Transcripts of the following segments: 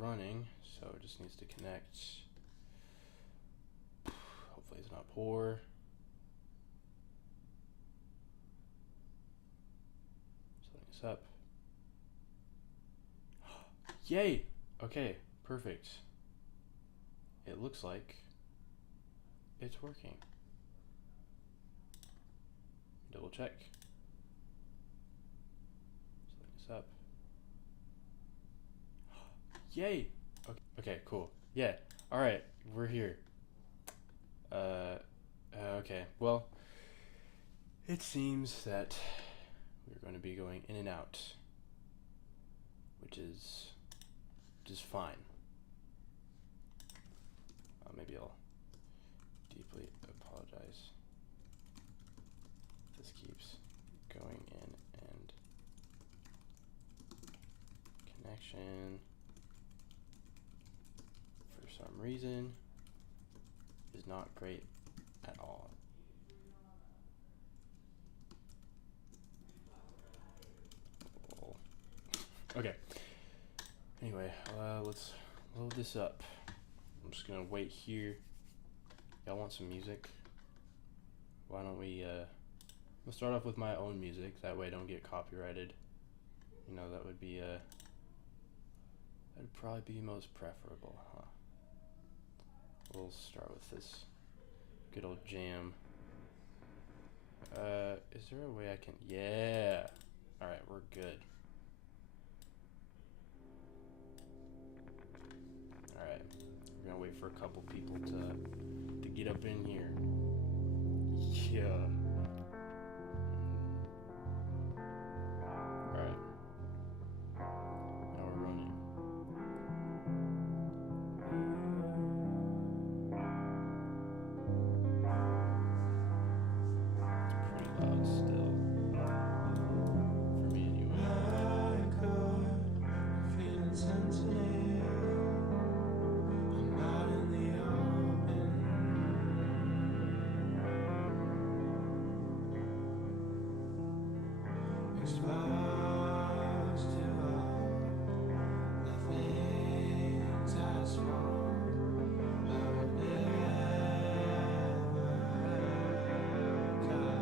running, so it just needs to connect. Hopefully it's not poor. Setting this up. Yay! Okay, perfect. It looks like it's working. Double check. Setting this up. Yay! Okay, cool. Yeah. Alright, we're here. Okay. Well, it seems that we're going to be going in and out, which is fine. Maybe I'll deeply apologize. This keeps going in and connection for some reason is not great at all. Okay. Anyway, let's load this up. I'm just gonna wait here. Y'all want some music? Why don't we, we'll start off with my own music. That way I don't get copyrighted. You know, that would be, that'd probably be most preferable, huh? We'll start with this good old jam. Is there a way I can, yeah. Alright, we're good. Alright, we're gonna wait for a couple people to get up in here. Yeah. Alright. Now we're running. It's pretty loud still. For me anyway. I could feel sensitive. I'm out in the open. Exposed to all the things I swore I would never cut.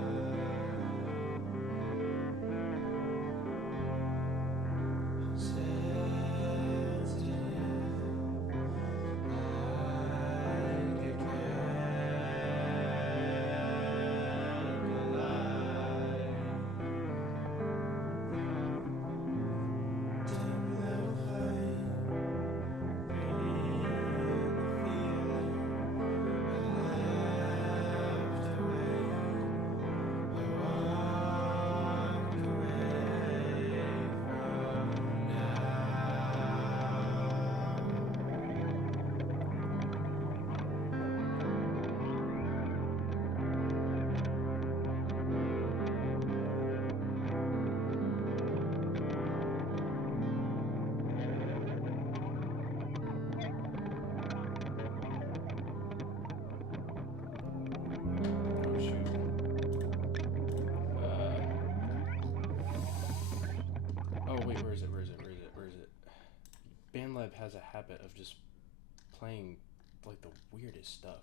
I'm sensitive, like a candlelight. Dim little flame, bringing the feeling I left away. I walked away from now. Oh shoot. Oh wait, where is it? BandLab has a habit of just playing like the weirdest stuff.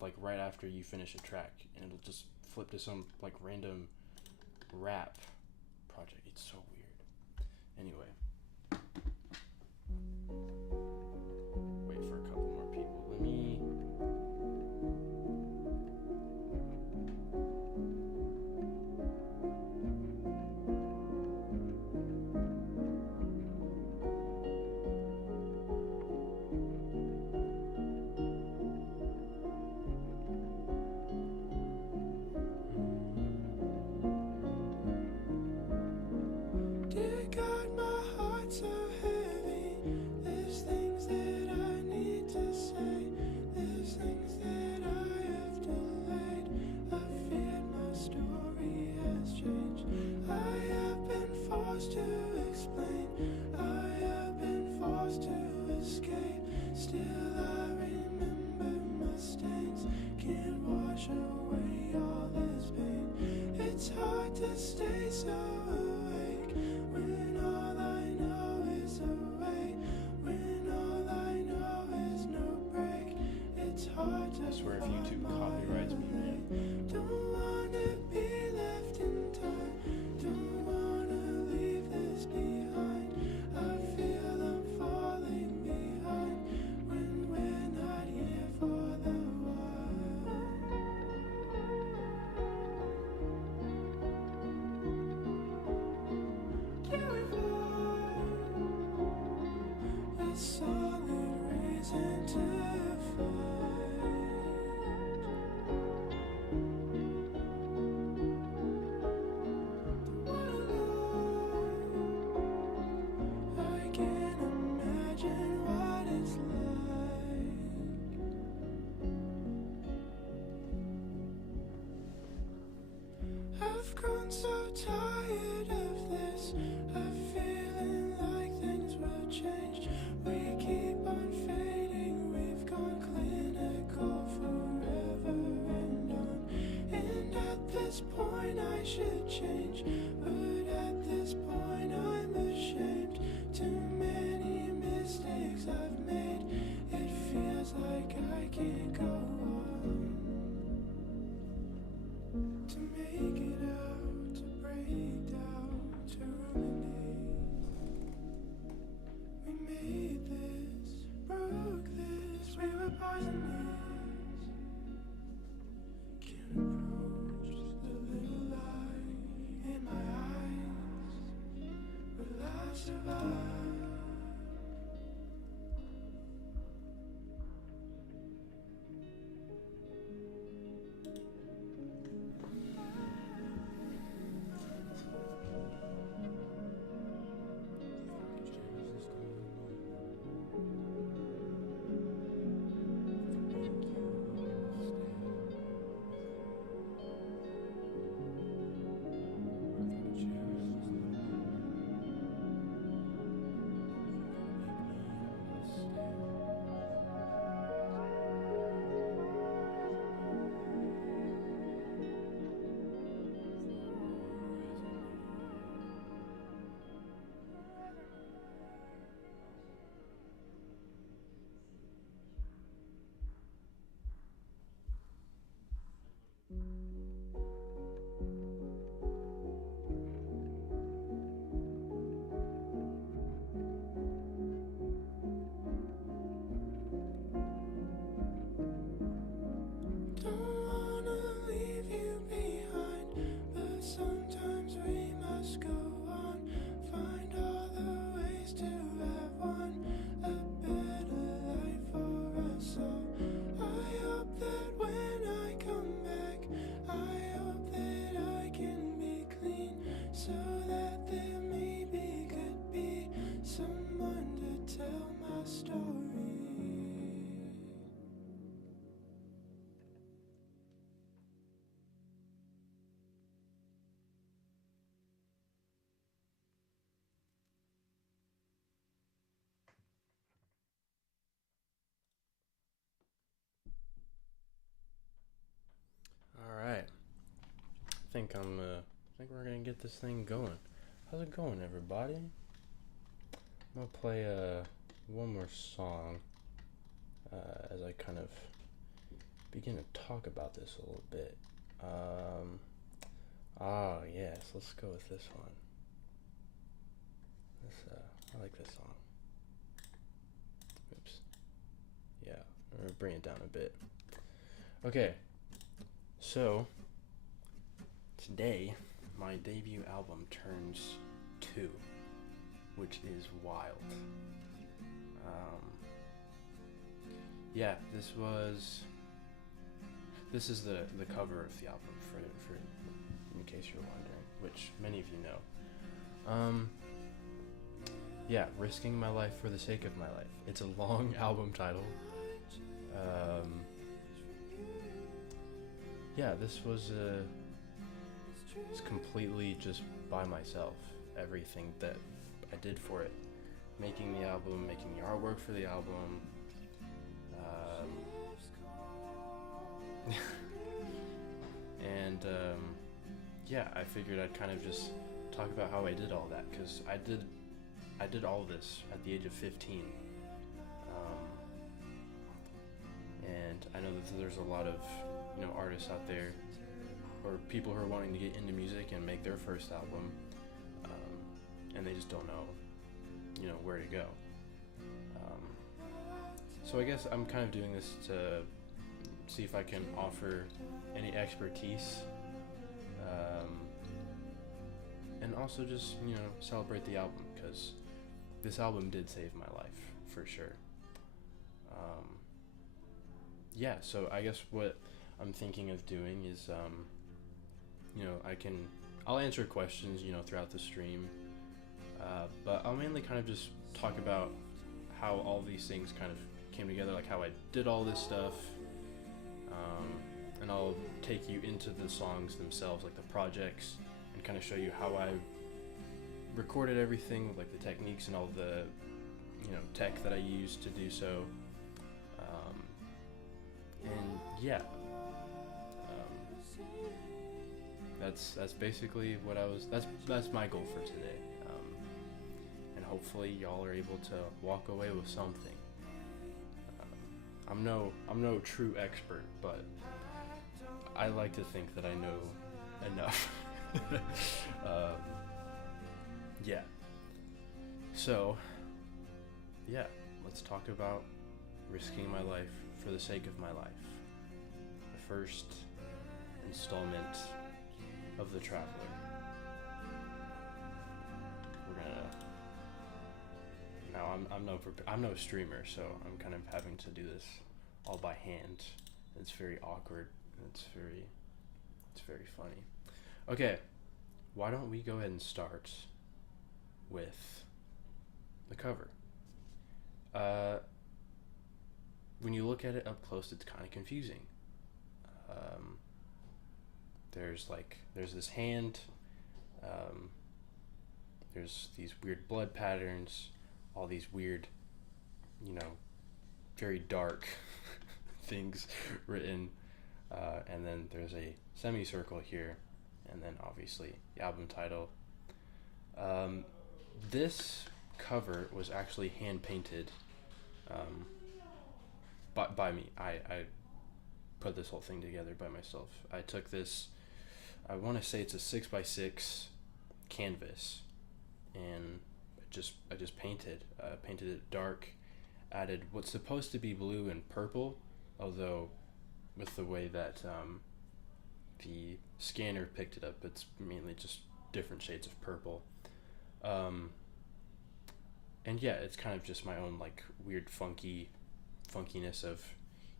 Like right after you finish a track, and it'll just flip to some like random rap project. It's so weird. Anyway. Wait for a couple more people. Let me. Dear God, my heart's so heavy. There's things that I need to say. There's things that I have delayed. I feared my story has changed. I have been forced to explain. I have been forced to escape. Still I remember my stains. Can't wash away all this pain. It's hard to stay so awake when all I hard to I swear if find YouTube my copyrights me, way. man. Don't wanna be left in time. Don't wanna leave this behind. I feel I'm falling behind when we're not here for the while. Can we find a solid reason to fight? I can't imagine what it's like. I've grown so tired of this. I'm feeling like things will change. We keep on fading. We've gone clinical forever and on. And at this point I should change, but at this point I'm ashamed. Too many mistakes I've made. It feels like I can't go on. To make it out, to break down, to ruminate. We made this, broke this, we were poisonous. Can't approach the little light in my eyes. Will I survive? Don't wanna leave you behind, but sometimes we must go on. Find all the ways to have one, a better life for us all. I hope that when I come back, I hope that I can be clean, so that there maybe could be someone to tell my story. All right. I think we're gonna get this thing going. How's it going, everybody? I'm gonna play one more song as I kind of begin to talk about this a little bit. Yes, let's go with this one. I like this song. Oops. Yeah, I'm gonna bring it down a bit. Okay, so today my debut album turns 2, which is wild. Yeah, this is the cover of the album for in case you're wondering, which many of you know. Yeah, Risking My Life for the Sake of My Life. It's a long album title. Yeah, this was it's completely just by myself. Everything that I did for it, making the album, making the artwork for the album. And yeah, I figured I'd kind of just talk about how I did all that, because I did all this at the age of 15. And I know there's a lot of, artists out there, or people who are wanting to get into music and make their first album, and they just don't know, where to go. So I guess I'm kind of doing this to see if I can offer any expertise, and also just, celebrate the album, because this album did save my life, for sure. Yeah, so I guess what I'm thinking of doing is, I'll answer questions, throughout the stream, but I'll mainly kind of just talk about how all these things kind of came together, like how I did all this stuff, and I'll take you into the songs themselves, like the projects, and kind of show you how I recorded everything, with like the techniques and all the, tech that I used to do so, and yeah, that's basically what that's my goal for today, and hopefully y'all are able to walk away with something. I'm no true expert, but I like to think that I know enough. Yeah. So, yeah, let's talk about risking my life for the sake of my life. The first installment of The Traveler. We're gonna. Now I'm no streamer, so I'm kind of having to do this all by hand. It's very awkward. It's very funny. Okay, why don't we go ahead and start with the cover. When you look at it up close, it's kind of confusing. There's this hand, there's these weird blood patterns, all these weird, very dark things written, and then there's a semicircle here, and then obviously the album title. This cover was actually hand painted by me. I put this whole thing together by myself. I took this, I want to say it's a 6x6 canvas, and I just painted it dark, added what's supposed to be blue and purple, although with the way that the scanner picked it up, it's mainly just different shades of purple. And yeah, it's kind of just my own like weird funkiness of,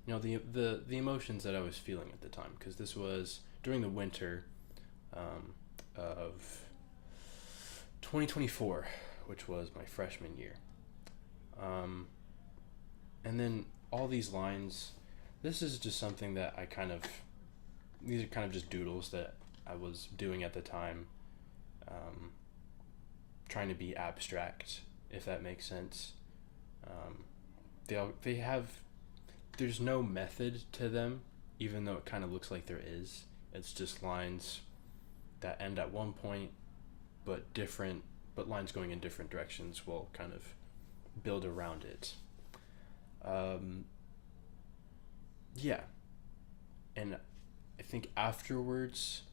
the emotions that I was feeling at the time, because this was during the winter of 2024, which was my freshman year. And then all these lines, this is just something that these are kind of just doodles that I was doing at the time, trying to be abstract, if that makes sense. There's no method to them, even though it kind of looks like there is. It's just lines that end at one point, but lines going in different directions will kind of build around it. Yeah. And I think afterwards,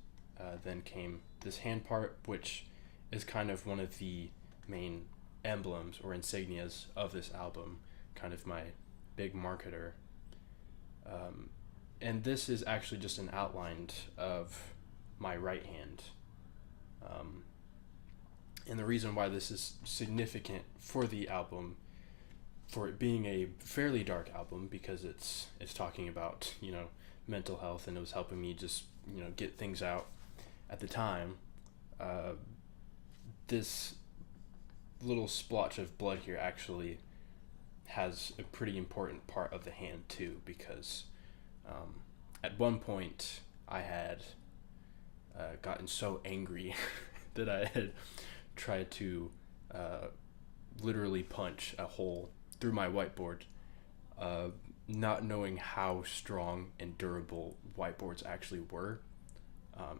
then came this hand part, which is kind of one of the main emblems or insignias of this album, kind of my big marketer. And this is actually just an outline of my right hand. And the reason why this is significant for the album, for it being a fairly dark album, because it's talking about, mental health, and it was helping me just, get things out at the time. This little splotch of blood here actually has a pretty important part of the hand too, because at one point I had gotten so angry that I had tried to literally punch a hole through my whiteboard, not knowing how strong and durable whiteboards actually were.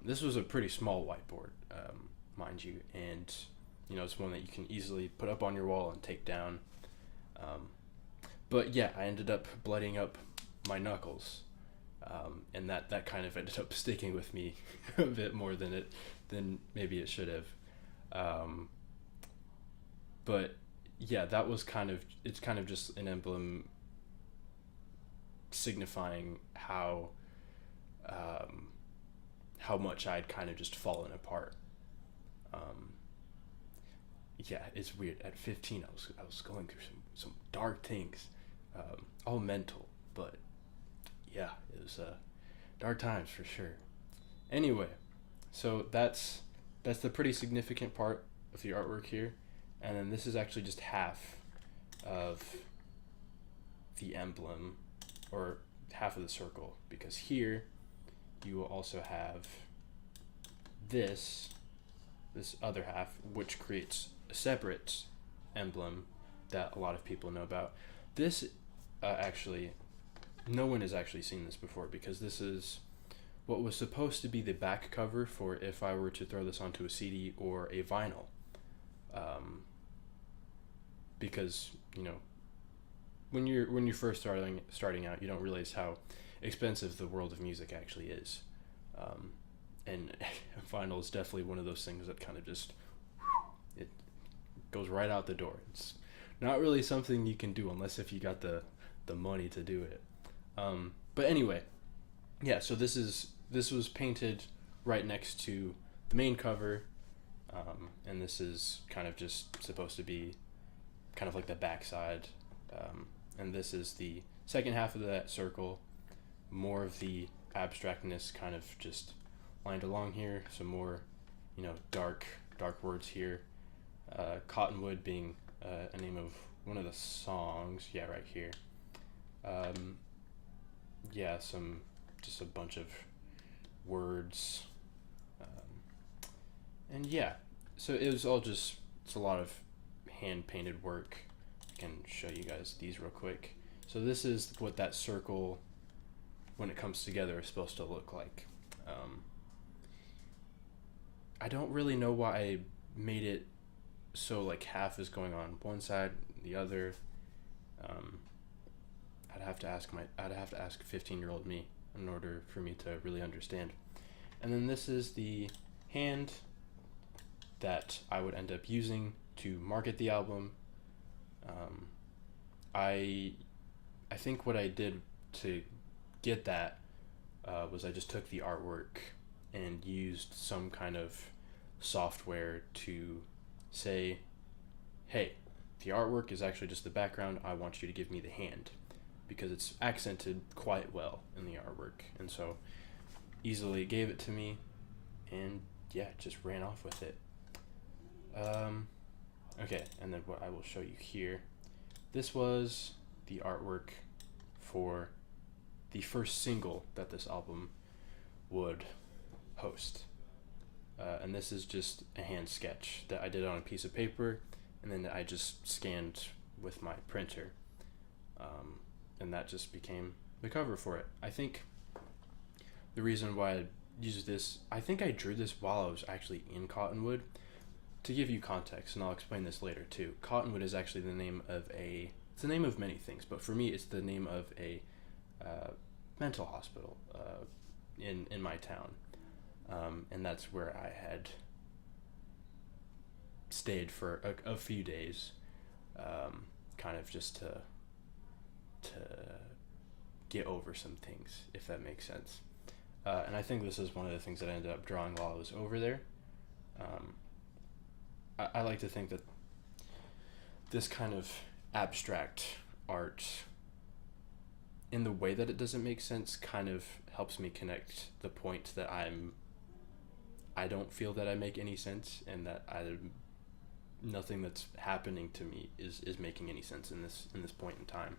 This was a pretty small whiteboard, mind you, and it's one that you can easily put up on your wall and take down. But yeah, I ended up blooding up my knuckles, And that kind of ended up sticking with me a bit more than maybe it should have. But yeah, that was it's kind of just an emblem signifying how much I'd kind of just fallen apart. Um, yeah, it's weird. At 15, I was going through some dark things, all mental, but yeah, it was dark times for sure. Anyway, so that's the pretty significant part of the artwork here, and then this is actually just half of the emblem, or half of the circle, because here you will also have this other half, which creates a separate emblem that a lot of people know about. This actually, no one has actually seen this before, because this is what was supposed to be the back cover for if I were to throw this onto a CD or a vinyl. Because when you're first starting out, you don't realize how expensive the world of music actually is, and vinyl is definitely one of those things that kind of just it goes right out the door. It's not really something you can do unless if you got the money to do it. But anyway, yeah. So this was painted right next to the main cover, and this is kind of just supposed to be kind of like the backside, and this is the second half of that circle. More of the abstractness kind of just lined along here. Some more, dark words here. Cottonwood being a name of one of the songs. Yeah, right here. Yeah, just a bunch of words. And yeah, so it was all it's a lot of hand painted work. I can show you guys these real quick. So this is what that circle, when it comes together, is supposed to look like. I don't really know why I made it so like half is going on one side, the other. I'd have to ask 15-year-old me in order for me to really understand. And then this is the hand that I would end up using to market the album. I think what I did to get that was I just took the artwork and used some kind of software to say, hey, the artwork is actually just the background. I want you to give me the hand, because it's accented quite well in the artwork. And so easily gave it to me, and yeah, just ran off with it. Okay, and then what I will show you here, this was the artwork for the first single that this album would host. And this is just a hand sketch that I did on a piece of paper, and then I just scanned with my printer. And that just became the cover for it. I think the reason why I used this, I think I drew this while I was actually in Cottonwood. To give you context, and I'll explain this later too, Cottonwood is actually the name of it's the name of many things, but for me it's the name of a mental hospital in my town. And that's where I had stayed for a few days, kind of just to get over some things, if that makes sense. And I think this is one of the things that I ended up drawing while I was over there. I like to think that this kind of abstract art, in the way that it doesn't make sense, kind of helps me connect the point that I don't feel that I make any sense, and that nothing that's happening to me is making any sense in this point in time.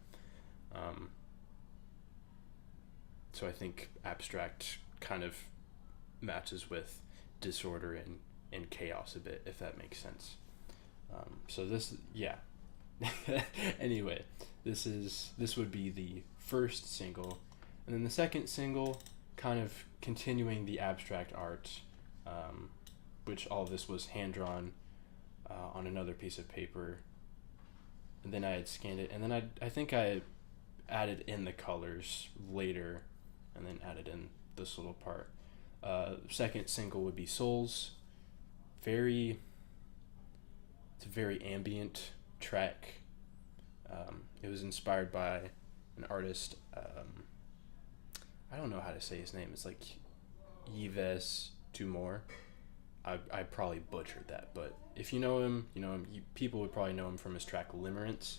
So I think abstract kind of matches with disorder and chaos a bit, if that makes sense. So this, yeah. Anyway, this would be the first single, and then the second single, kind of continuing the abstract art, which all of this was hand drawn on another piece of paper, and then I had scanned it, and then I think I added in the colors later, and then added in this little part. Second single would be Souls. Very, it's a very ambient track. It was inspired by an artist. I don't know how to say his name. It's like Yves Tumor. I probably butchered that, but if you know him, you know him. People would probably know him from his track Limerence,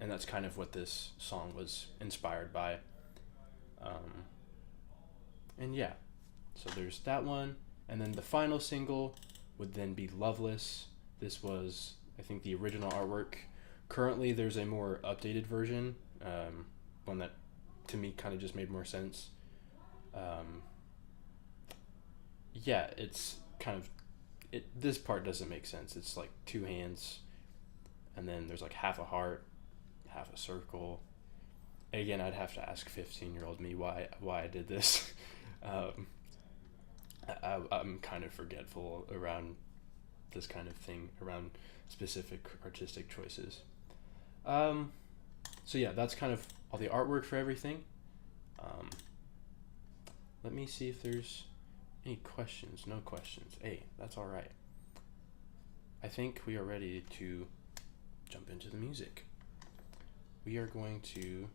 and that's kind of what this song was inspired by. Um, and yeah, so there's that one, and then the final single would then be Loveless. This was, I think, the original artwork. Currently, there's a more updated version, one that to me kind of just made more sense. Um, yeah, it's kind of it. This part doesn't make sense. It's like two hands, and then there's like half a heart, half a circle. Again, I'd have to ask 15-year-old me why I did this. um, I'm kind of forgetful around this kind of thing, around specific artistic choices. Um, so yeah, that's kind of all the artwork for everything. Um, let me see if there's any questions. No questions. Hey, that's all right. I think we are ready to jump into the music. We are going to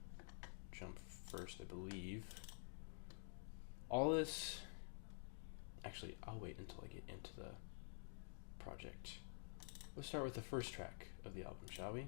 jump first, I believe. All this. Actually, I'll wait until I get into the project. Let's start with the first track of the album, shall we?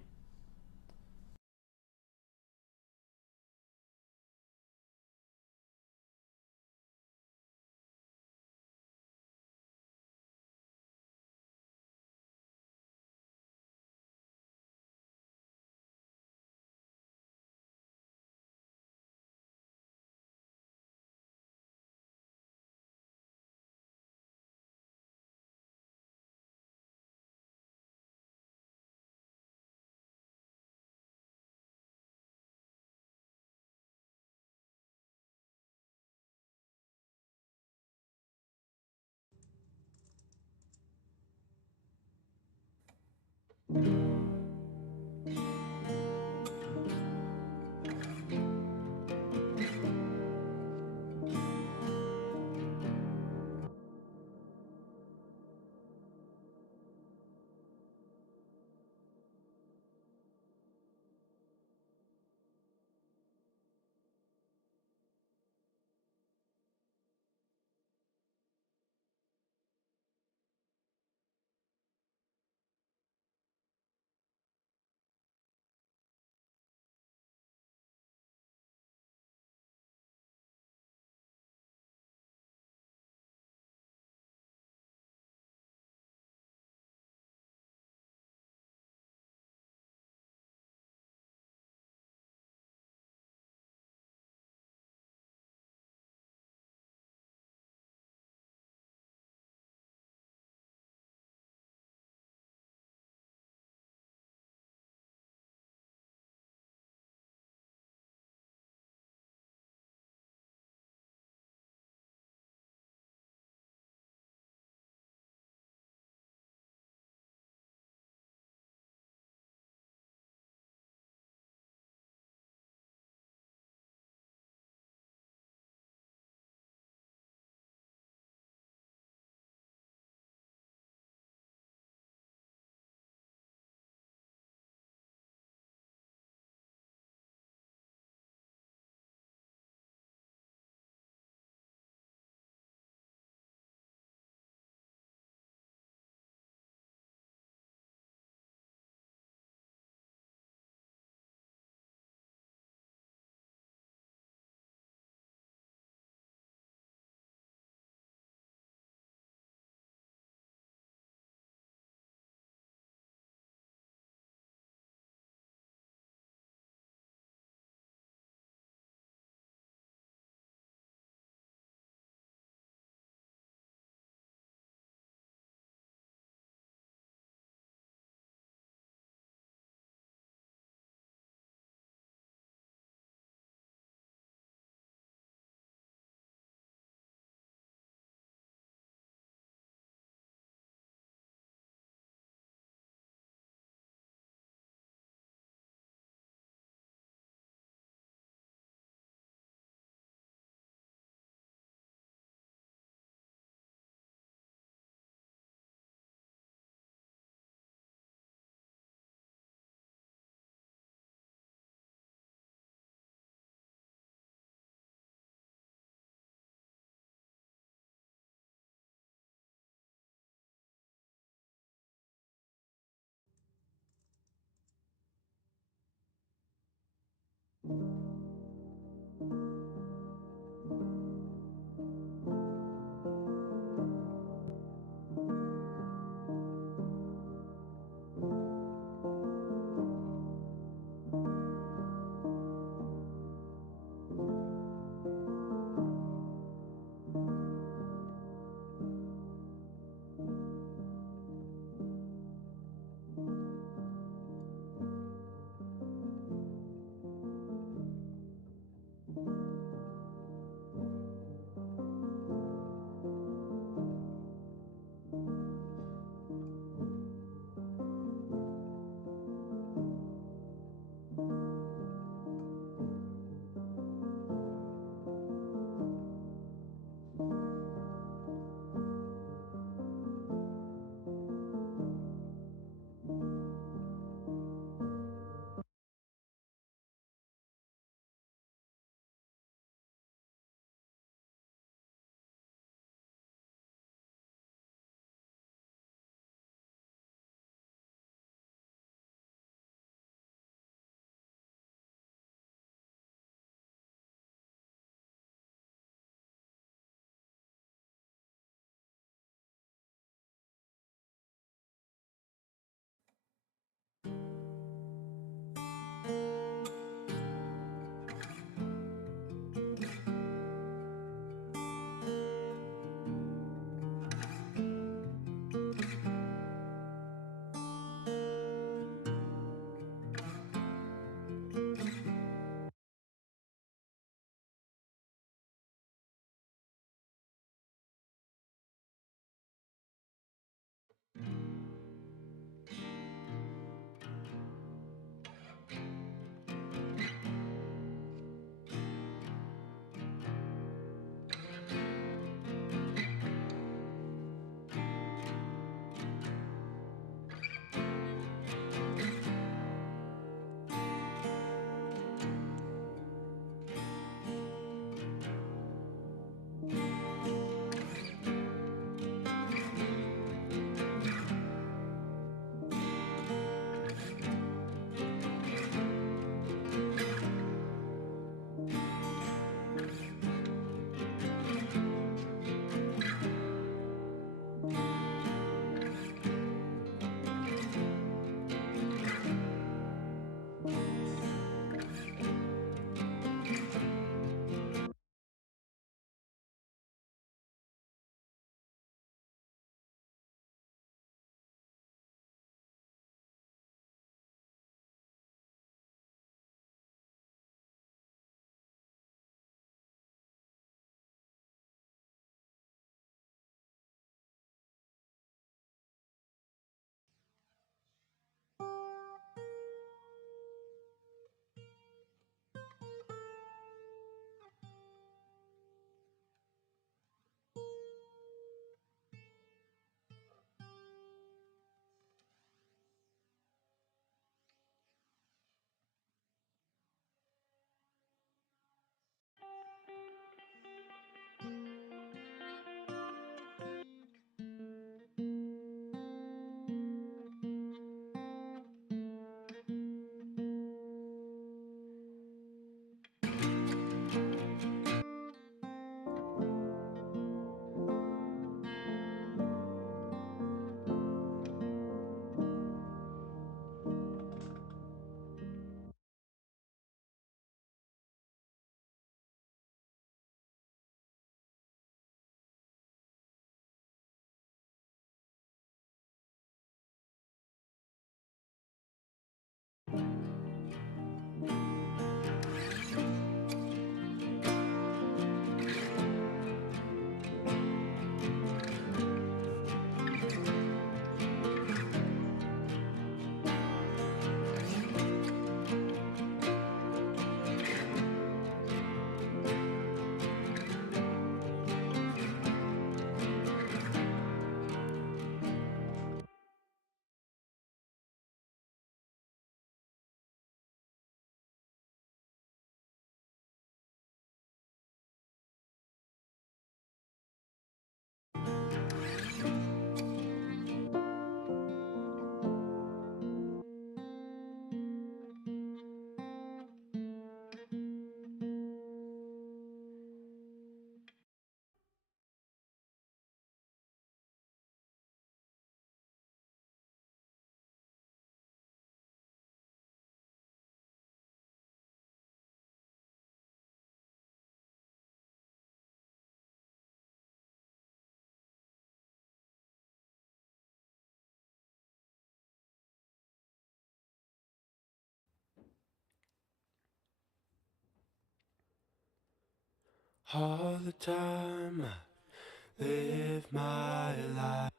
All the time I live my life.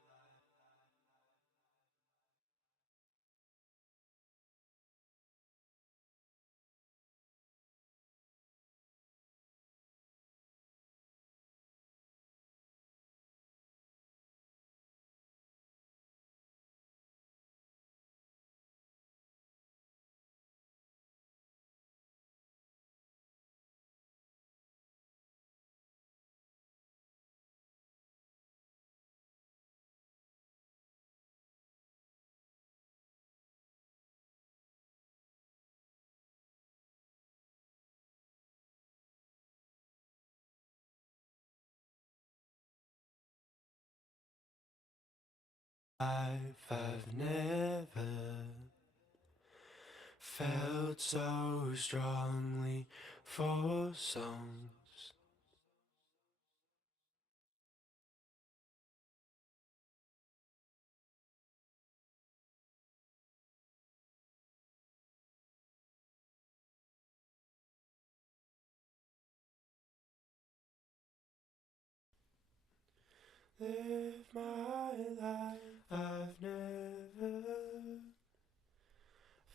I've never felt so strongly for songs. Live my life, I've never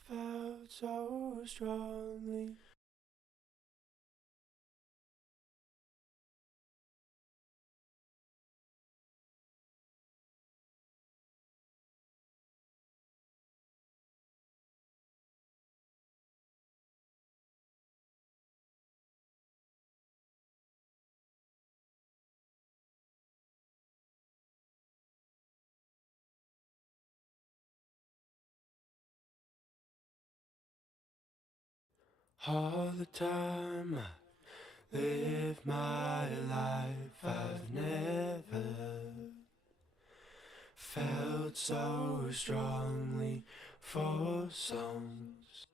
felt so strongly. All the time I live my life, I've never felt so strongly for songs.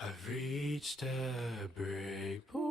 I've reached a break point.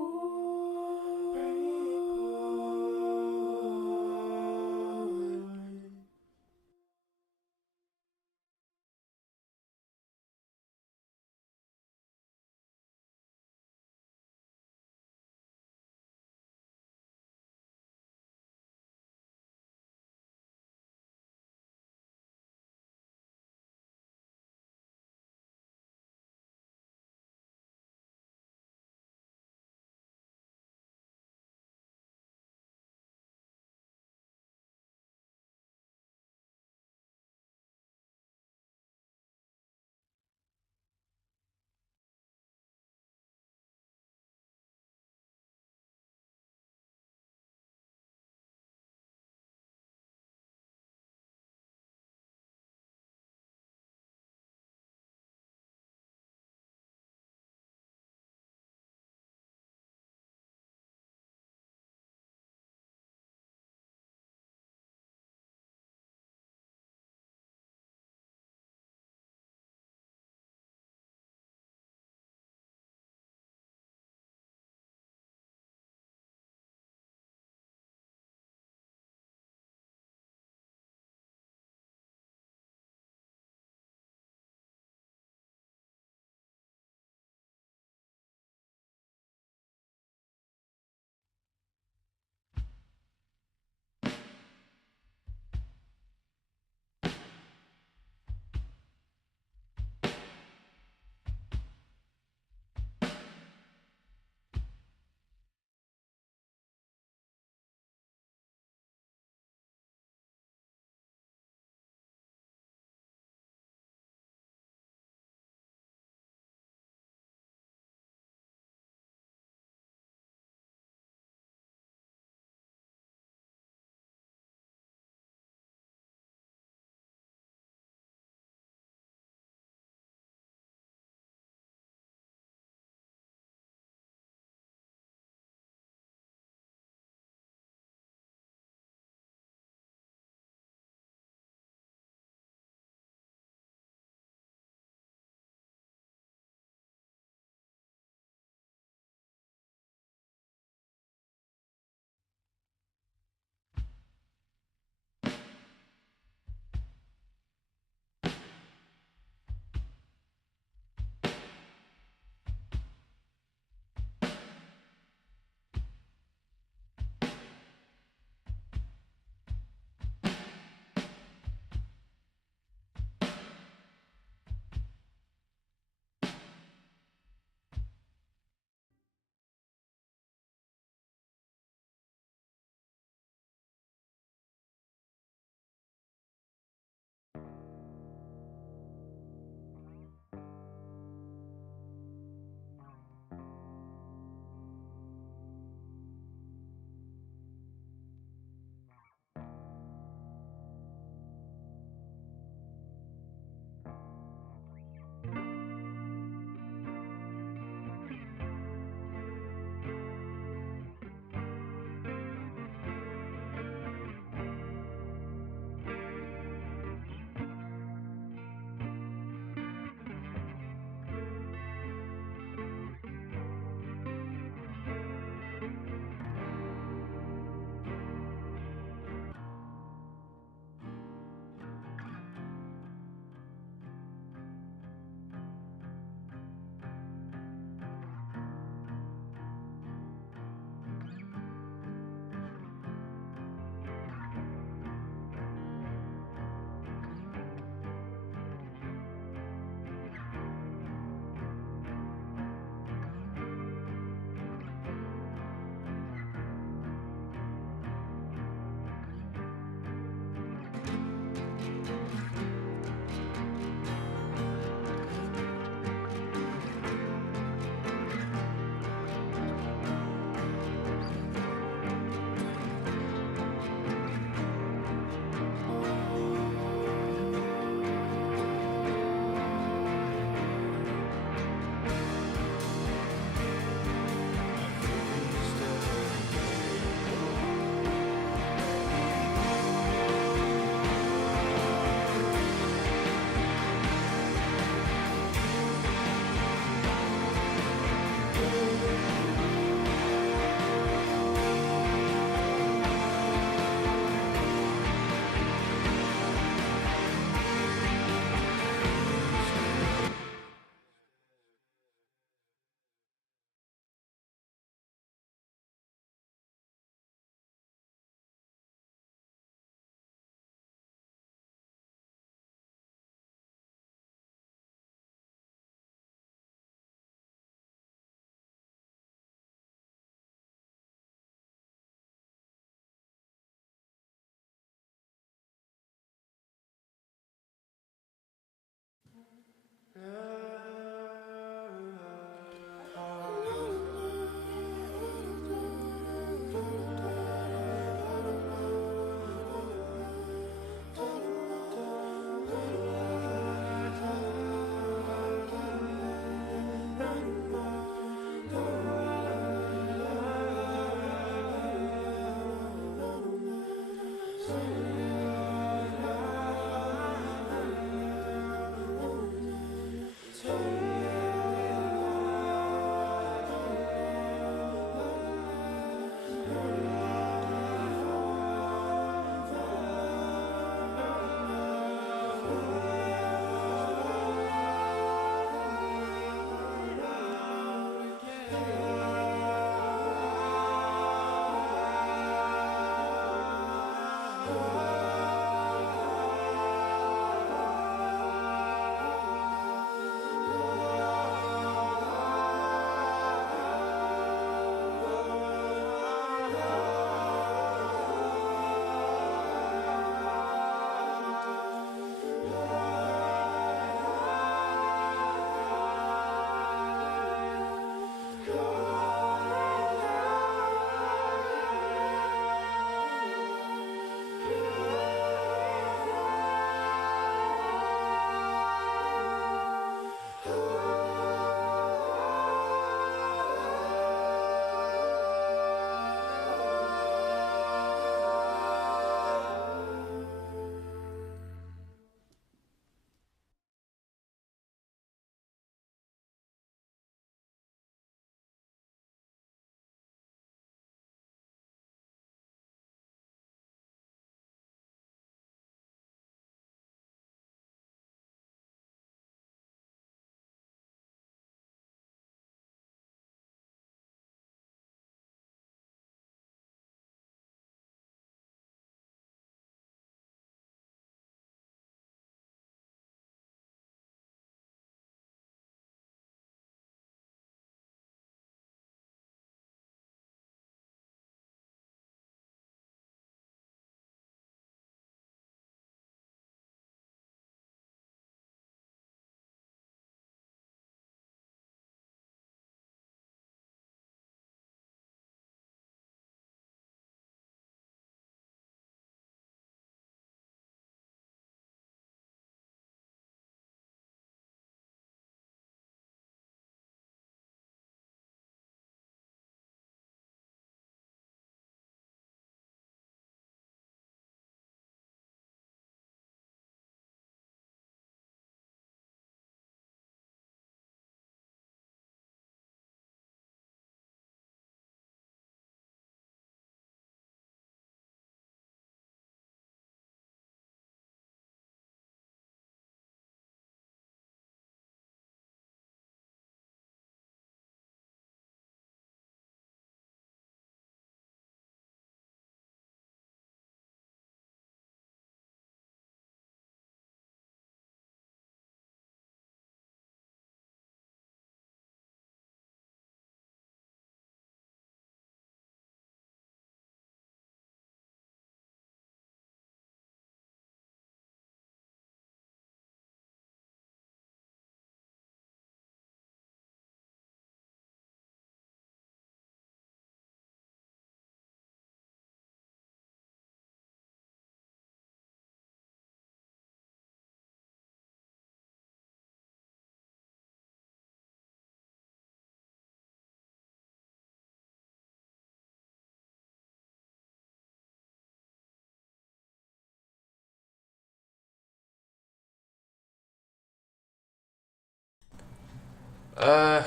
Uh,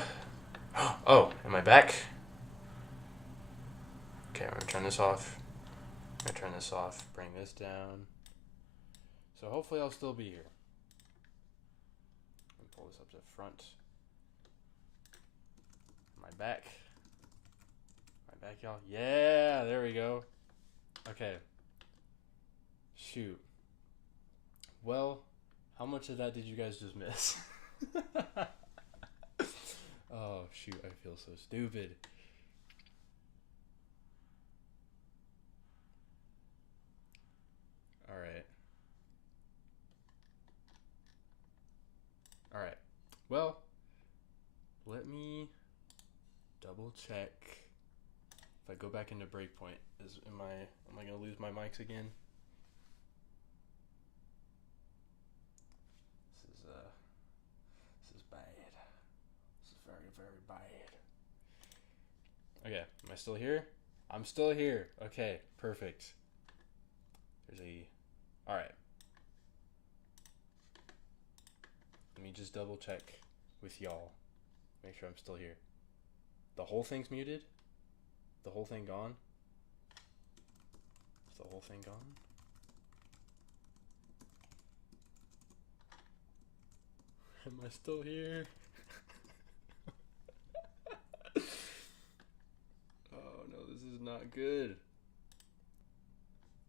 oh, am I back? Okay, I'm gonna turn this off. Bring this down. So hopefully I'll still be here. Let me pull this up to the front. Am I back? Y'all? Yeah, there we go. Okay. Shoot. Well, how much of that did you guys just miss? Oh, shoot, I feel so stupid. Alright. double check. If I go back into breakpoint, am I gonna lose my mics again? This is bad. This is very, very bad. Okay, am I still here? I'm still here. Okay, perfect. Alright. Let me just double check with y'all. Make sure I'm still here. The whole thing's muted? The whole thing gone? Is the whole thing gone? Am I still here? Oh no, this is not good.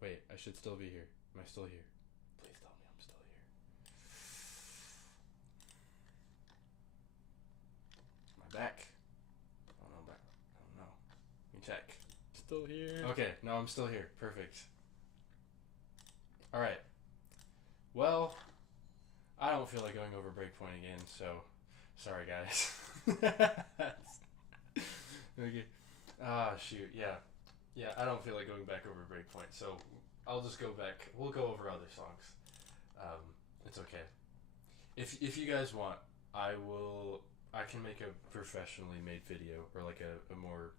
Wait, I should still be here. Am I still here? Please tell me I'm still here. Am I back? Oh no, back. Oh no. Let me check. Still here? Okay, no, I'm still here. Perfect. Alright. Well, I don't feel like going over breakpoint again, so sorry guys. Okay. Ah, shoot, yeah. Yeah, I don't feel like going back over breakpoint, so I'll just go back. We'll go over other songs. It's okay. If you guys want, I can make a professionally made video, or like a more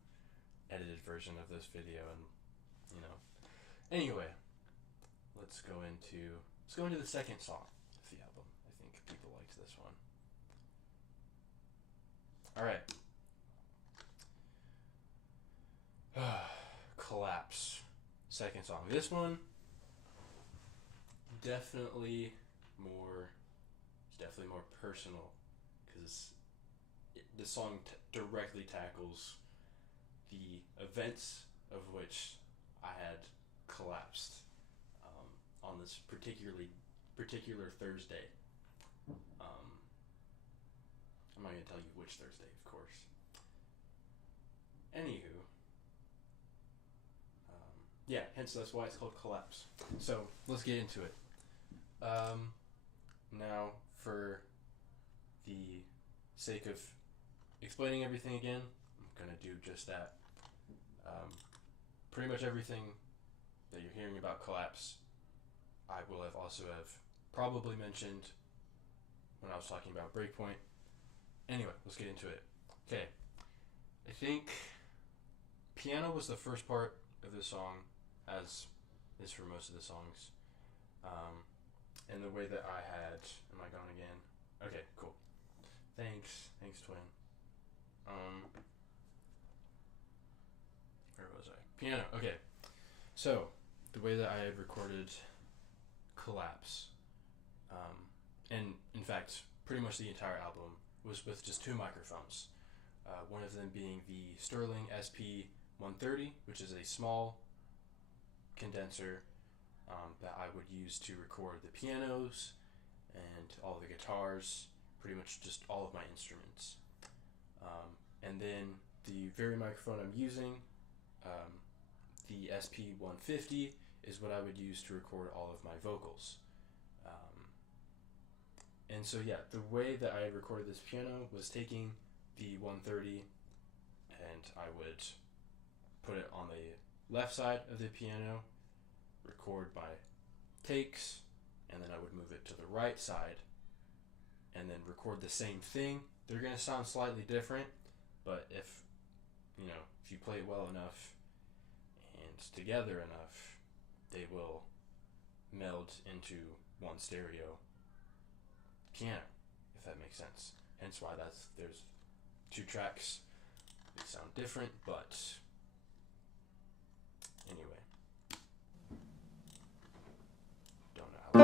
edited version of this video, and you know. Anyway, let's go into the second song of the album. I think people liked this one. Alright. Collapse. Second song. This one definitely more personal, because the song directly tackles the events of which I had collapsed on this particular Thursday. I'm not going to tell you which Thursday, of course. Anywho, yeah, hence that's why it's called Collapse. So let's get into it. Now, for the sake of explaining everything again, I'm going to do just that. Pretty much everything that you're hearing about Collapse, I will have probably mentioned when I was talking about Breakpoint. Anyway, let's get into it. Okay, I think piano was the first part of the song, as is for most of the songs. And the way that I had... Am I gone again? Okay, cool. Thanks, twin. Where was I? Piano, okay. So, the way that I had recorded Collapse, and in fact, pretty much the entire album, was with just two microphones. One of them being the Sterling SP130, which is a small condenser that I would use to record the pianos and all the guitars, pretty much just all of my instruments. And then the very microphone I'm using, the SP150, is what I would use to record all of my vocals. And so yeah, the way that I recorded this piano was taking the 130 and I would put it on the left side of the piano, record my takes, and then I would move it to the right side and then record the same thing. They're going to sound slightly different, but if you play it well enough and together enough, they will meld into one stereo piano, if that makes sense. Hence why there's two tracks. They sound different, but anyway. Don't know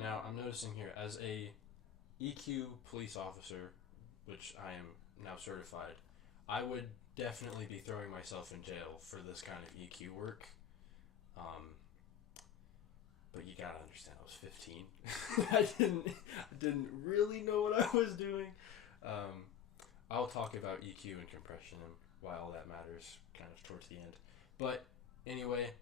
Now, I'm noticing here, as a EQ police officer, which I am now certified, I would definitely be throwing myself in jail for this kind of EQ work. But you gotta understand, I was 15. I didn't really know what I was doing. I'll talk about EQ and compression and why all that matters kind of towards the end. But anyway,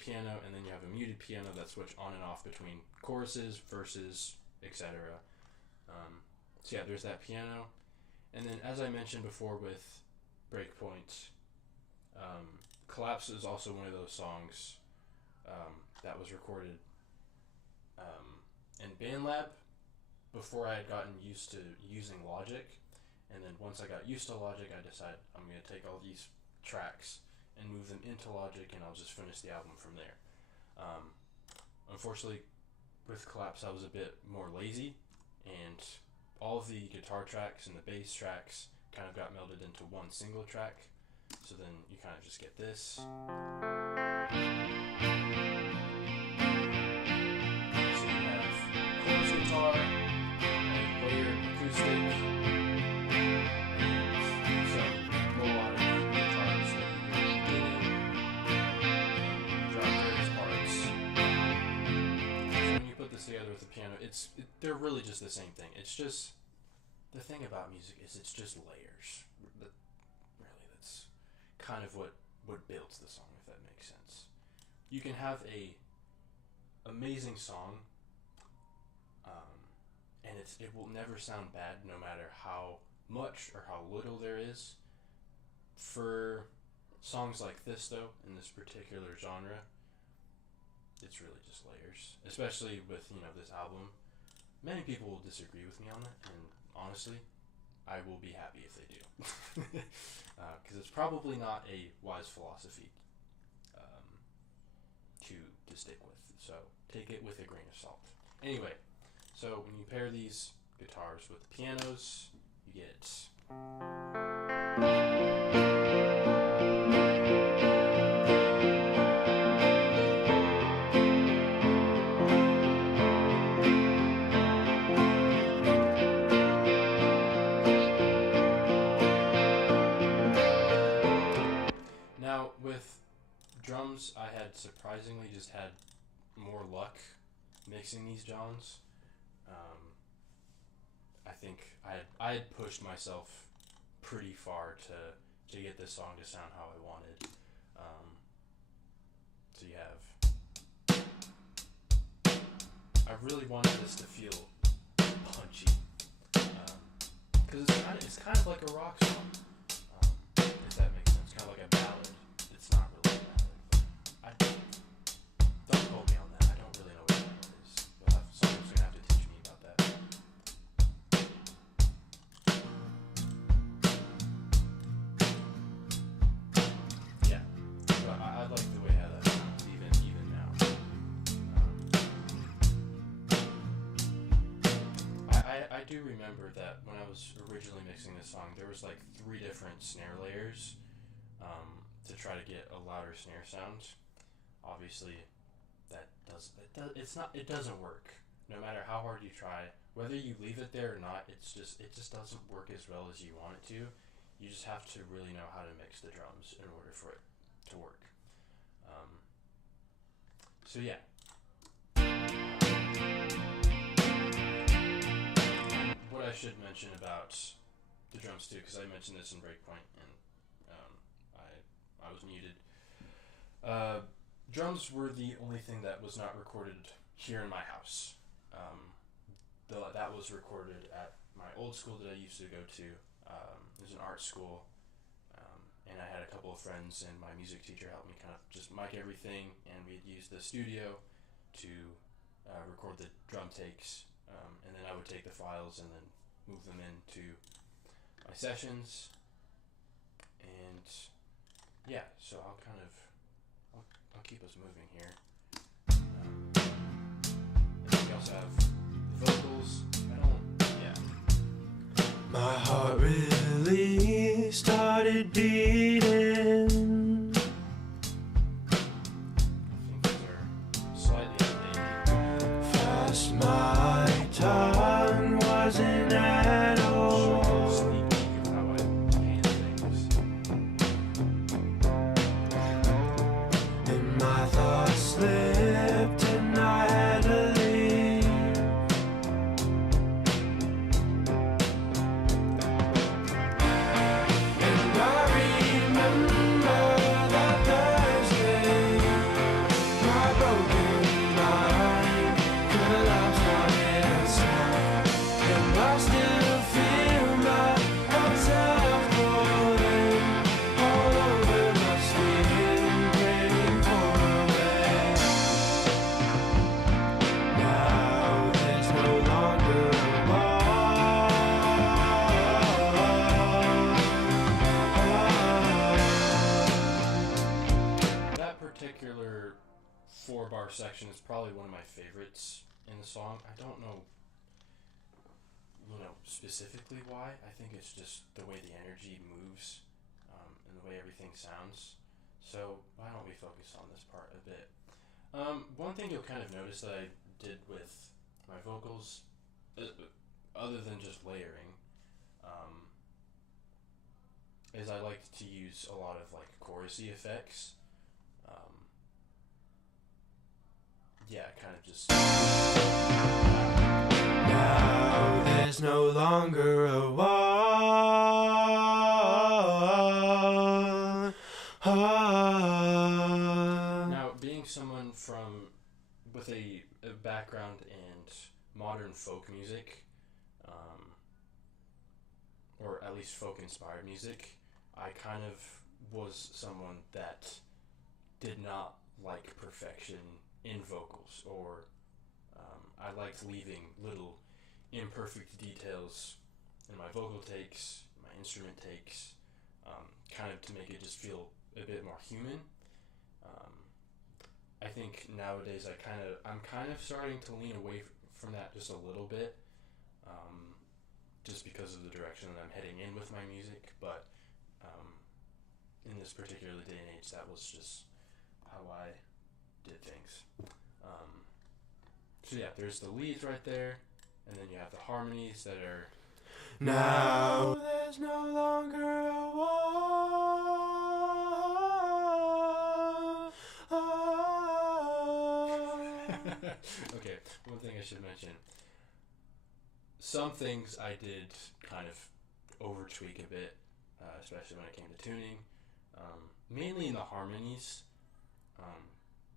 piano, and then you have a muted piano that switch on and off between choruses, verses, etc. So yeah, there's that piano. And then, as I mentioned before with Breakpoint, Collapse is also one of those songs that was recorded in BandLab before I had gotten used to using Logic. And then once I got used to Logic, I decided I'm going to take all these tracks and move them into Logic, and I'll just finish the album from there. Unfortunately, with Collapse, I was a bit more lazy, and all of the guitar tracks and the bass tracks kind of got melded into one single track. So then you kind of just get this. So you have chorus guitar, a layered acoustic, and some melodic guitars that you get in and drop various parts. So when you put this together with the piano, they're really just the same thing. It's just, the thing about music is it's just layers. Really, that's kind of what builds the song, if that makes sense. You can have a amazing song, and it will never sound bad, no matter how much or how little there is. For songs like this, though, in this particular genre, it's really just layers. Especially with, this album. Many people will disagree with me on that, and honestly, I will be happy if they do. Because it's probably not a wise philosophy to stick with. So take it with a grain of salt. Anyway, so when you pair these guitars with the pianos, you get... Now, with drums, I had surprisingly just had more luck mixing these Johns. I think I had pushed myself pretty far to get this song to sound how I wanted. So you have... I really wanted this to feel punchy. Because it's kind of like a rock song. If that makes sense. Kind of like a ballad. It's not really a ballad. Don't quote me on that. I don't really know what a ballad is. Someone's going to have to teach me about that. Yeah. But I like the way how that sounds, even now. I do remember that when I was originally mixing this song, there was like 3 different snare layers to try to get a louder snare sound. Obviously, it doesn't work. No matter how hard you try, whether you leave it there or not, it just doesn't work as well as you want it to. You just have to really know how to mix the drums in order for it to work. So yeah. What I should mention about the drums too, because I mentioned this in Breakpoint and I was muted. Drums were the only thing that was not recorded here in my house. That was recorded at my old school that I used to go to. It was an art school, and I had a couple of friends, and my music teacher helped me kind of just mic everything, and we'd use the studio to record the drum takes, and then I would take the files and then move them into my sessions, and yeah, so I'll keep us moving here. And then we also have the vocals. My heart really started beating. I think these are slightly outdated. Fast my tongue wasn't at all. Sneak peek of how I paint things. And my thoughts slipped and I had to leave. guitar section is probably one of my favorites in the song. I don't know, specifically why. I think it's just the way the energy moves, and the way everything sounds. So why don't we focus on this part a bit? One thing you'll kind of notice that I did with my vocals, other than just layering, is I like to use a lot of like chorusy effects. Kind of just. Now there's no longer a wall. Now, being someone with a background in modern folk music, or at least folk-inspired music, I kind of was someone that did not like perfection in vocals, or I liked leaving little imperfect details in my vocal takes, my instrument takes, kind of to make it just feel a bit more human. I think nowadays I'm kind of starting to lean away from that just a little bit, just because of the direction that I'm heading in with my music. But in this particular day and age, that was just how I did things. So yeah, there's the leads right there, and then you have the harmonies that are. Now there's no longer a wall. Okay, one thing I should mention. Some things I did kind of over tweak a bit, especially when it came to tuning. Mainly in the harmonies.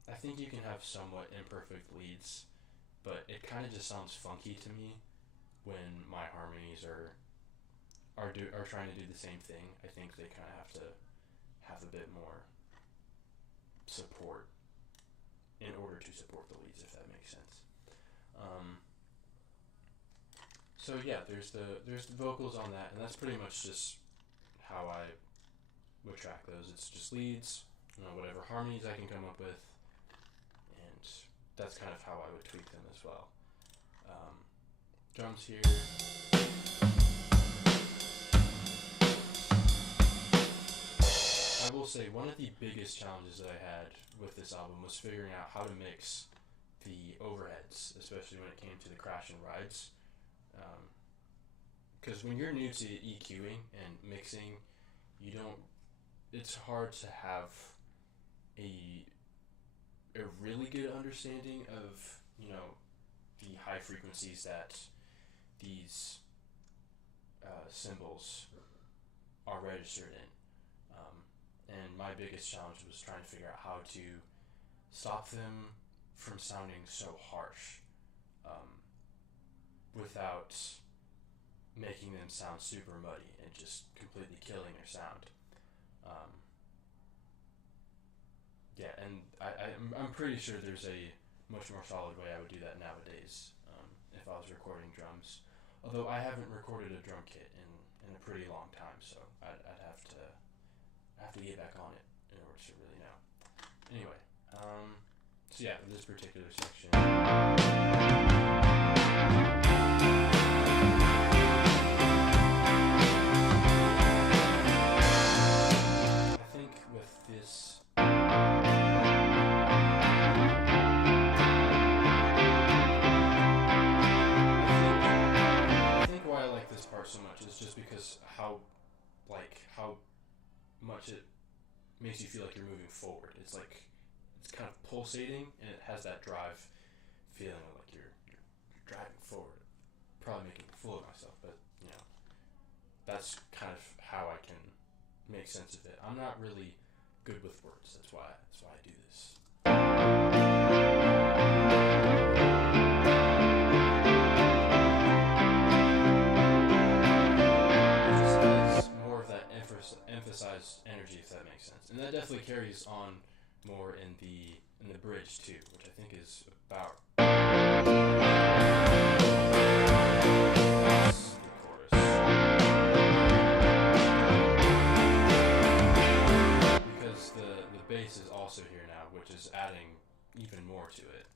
I think you can have somewhat imperfect leads, but it kind of just sounds funky to me when my harmonies are trying to do the same thing. I think they kind of have to have a bit more support in order to support the leads, if that makes sense. So yeah, there's the vocals on that, and that's pretty much just how I would track those. It's just leads, whatever harmonies I can come up with, and that's kind of how I would tweak them as well. Drums here. I will say one of the biggest challenges that I had with this album was figuring out how to mix the overheads, especially when it came to the crash and rides. Because when you're new to EQing and mixing, it's hard to have a really good understanding of, the high frequencies that these cymbals are registered in. And my biggest challenge was trying to figure out how to stop them from sounding so harsh, without making them sound super muddy and just completely killing their sound. And I'm pretty sure there's a much more solid way I would do that nowadays, if I was recording drums. Although I haven't recorded a drum kit in a pretty long time, so I'd have to get back on it in order to really know. Anyway, so yeah, for this particular section. I think with this. I think why I like this part so much is just because how much it makes you feel like you're moving forward. It's kind of pulsating, and it has that drive feeling like you're driving forward. Probably making a fool of myself, but that's kind of how I can make sense of it. I'm not really good with words. That's why I do this. More of that emphasized energy, if that makes sense, and that definitely carries on more in the bridge too, which I think is about the chorus. Because the bass is also here now, which is adding even more to it.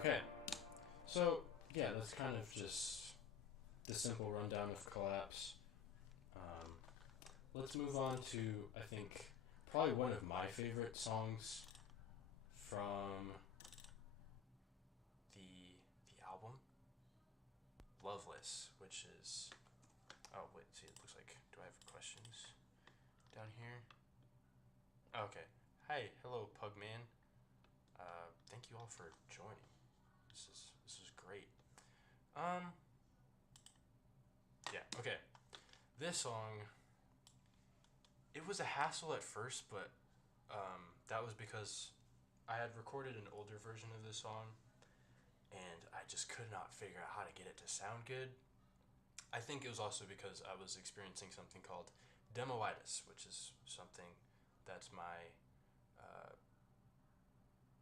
Okay, so yeah, that's kind of just the simple rundown of Collapse. Let's move on to, I think, probably one of my favorite songs from the album, Loveless, which is, oh wait, see, it looks like, do I have questions down here? Okay, hi, hello Pugman. Thank you all for joining. This is great. Yeah, okay. This song, it was a hassle at first, but that was because I had recorded an older version of this song, and I just could not figure out how to get it to sound good. I think it was also because I was experiencing something called demoitis, which is something that's my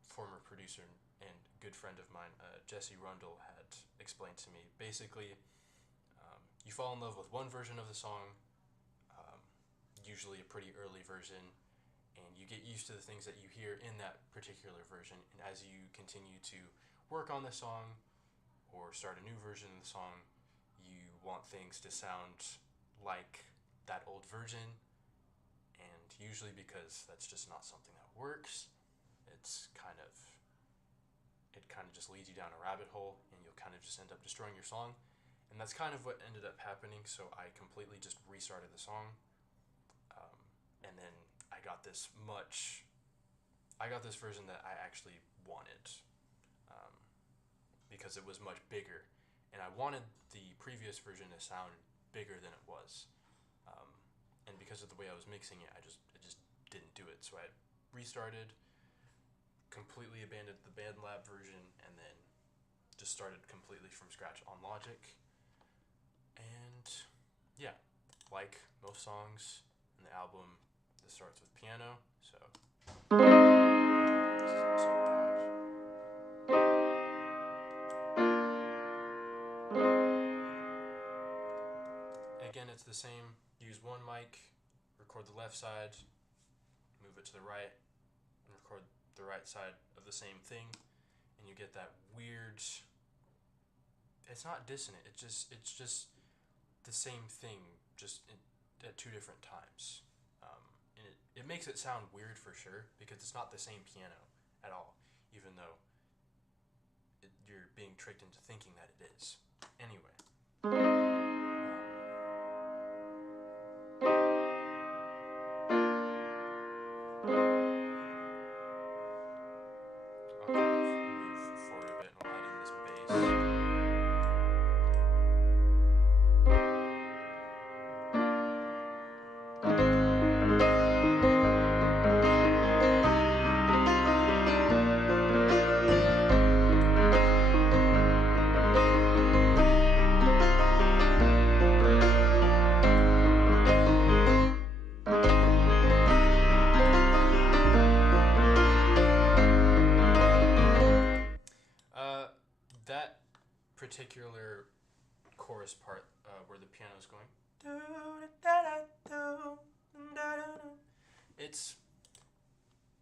former producer and good friend of mine, Jesse Rundle, had explained to me. Basically, you fall in love with one version of the song, usually a pretty early version, and you get used to the things that you hear in that particular version. And as you continue to work on the song or start a new version of the song, you want things to sound like that old version. And usually, because that's just not something that works, it kind of just leads you down a rabbit hole, and you'll kind of just end up destroying your song. And that's kind of what ended up happening. So I completely just restarted the song, and then I got this version that I actually wanted, because it was much bigger, and I wanted the previous version to sound bigger than it was, and because of the way I was mixing it, it just didn't do it. So I restarted, completely abandoned the BandLab version, and then just started completely from scratch on Logic. And yeah, like most songs in the album, this starts with piano, so this is also loud. Again, it's the same. Use one mic, record the left side, move it to the right, and record the right side of the same thing, and you get that weird, it's not dissonant, it's just the same thing, just at two different times. And it makes it sound weird for sure, because it's not the same piano at all, even though you're being tricked into thinking that it is. Anyway. I'll kind of move forward a bit and we'll add in this bass. That particular chorus part, where the piano's going,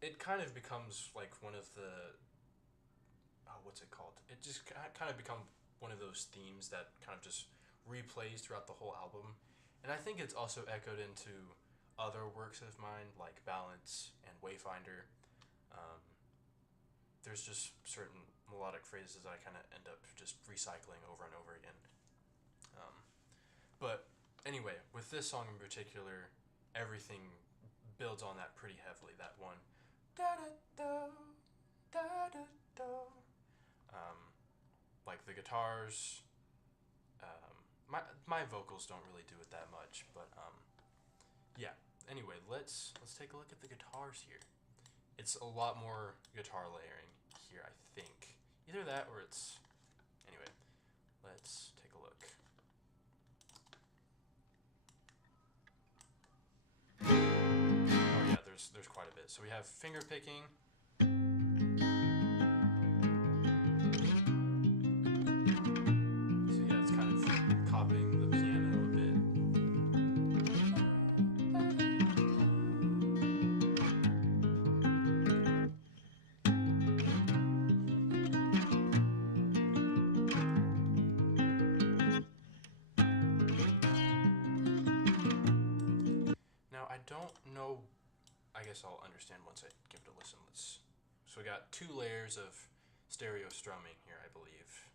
it kind of becomes like one of the, what's it called? It just kind of become one of those themes that kind of just replays throughout the whole album. And I think it's also echoed into other works of mine, like Balance and Wayfinder. There's just certain melodic phrases that I kind of end up just recycling over and over again. But anyway, with this song in particular, everything builds on that pretty heavily. That one, da da da da da da. Like the guitars. My vocals don't really do it that much, but yeah. Anyway, let's take a look at the guitars here. It's a lot more guitar layering here, I think. Either that or it's... Anyway, let's take a look. Oh yeah, there's quite a bit. So we have finger picking. So yeah, it's kind of copying the piano a bit. Now I don't know, I guess I'll understand once I give it a listen. So we got 2 layers of stereo strumming here, I believe.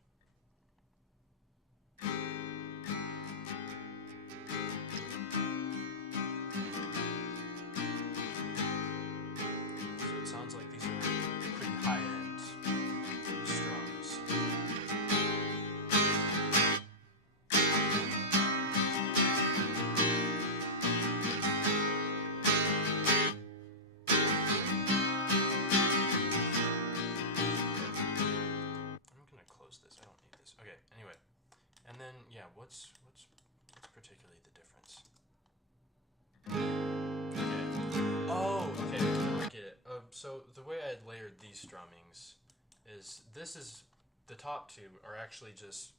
So it sounds like these are pretty high-end strums. I'm gonna close this. I don't need this. Okay. Anyway, and then yeah, what's particularly the difference? Okay. Oh, okay. I get it. So the way I had layered these strummings is the top 2 are actually just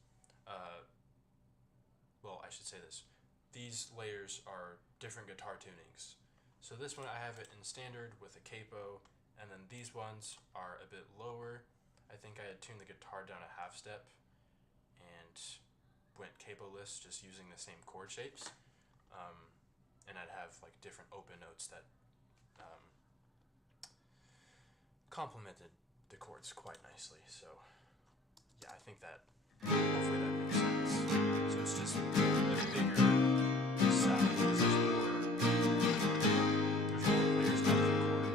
well, I should say this. These layers are different guitar tunings. So this one I have it in standard with a capo, and then these ones are a bit lower. I think I had tuned the guitar down a half step and went capo-less, just using the same chord shapes. And I'd have like different open notes that complemented the chords quite nicely. So yeah, I think that hopefully that makes sense. So it's just a bigger sound. There's more layers down the chord.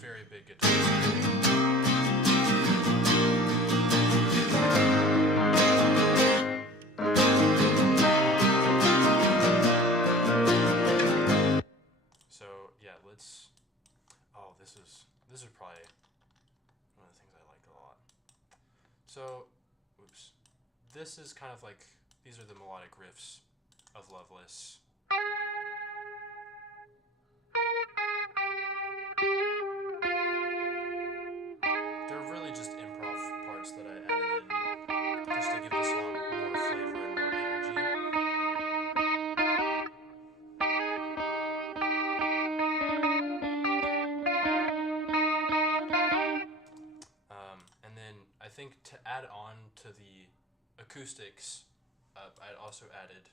Very big guitar. So yeah, let's. Oh, this is probably one of the things I like a lot. So, oops. This is kind of like, these are the melodic riffs of Loveless. They're really just improv parts that I added in just to give the song more flavor and more energy. And then I think to add on to the acoustics, I'd also added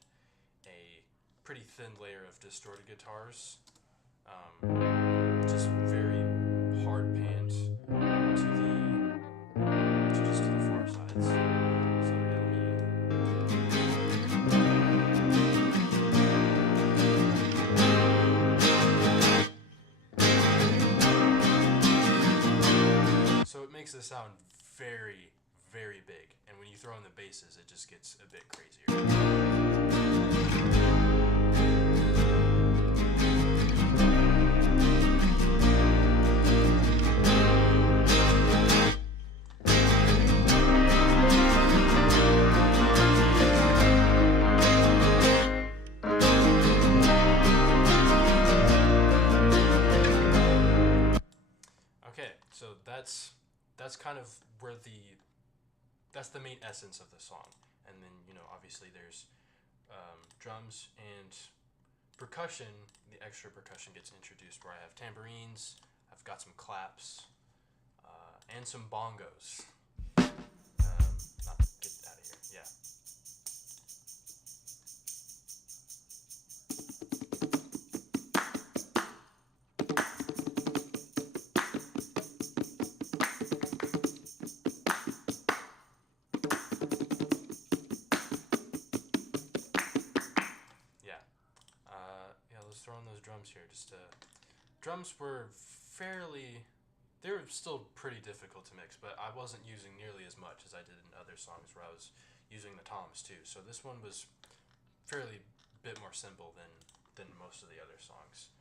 a pretty thin layer of distorted guitars. Just very hard panned to the far sides. So yeah, so it makes the sound very, very big, and when you throw in the basses, it just gets a bit crazier. Okay, so that's kind of where that's the main essence of the song. And then, obviously there's drums and percussion. The extra percussion gets introduced where I have tambourines, I've got some claps, and some bongos. Get out of here. Yeah. Let's throw in those drums here. Drums were they were still pretty difficult to mix, but I wasn't using nearly as much as I did in other songs where I was using the toms too. So this one was fairly bit more simple than most of the other songs.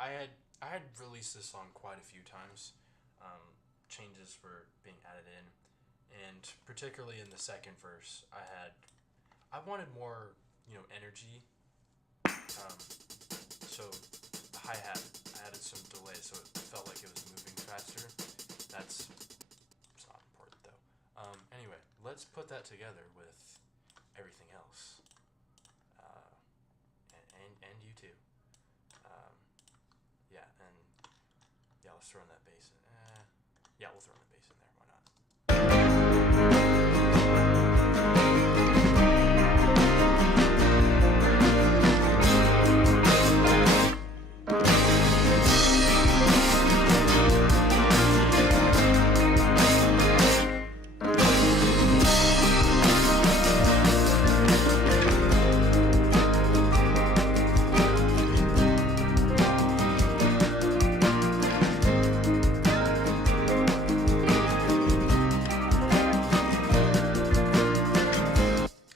I had released this song quite a few times. Changes were being added in, and particularly in the second verse, I wanted more, energy. So the hi hat, I added some delay, so it felt like it was moving faster. It's not important though. Anyway, let's put that together with everything else, and you too. Yeah, and yeah, let's throw in that bass in. Yeah, we'll throw in the bass in there. Why not?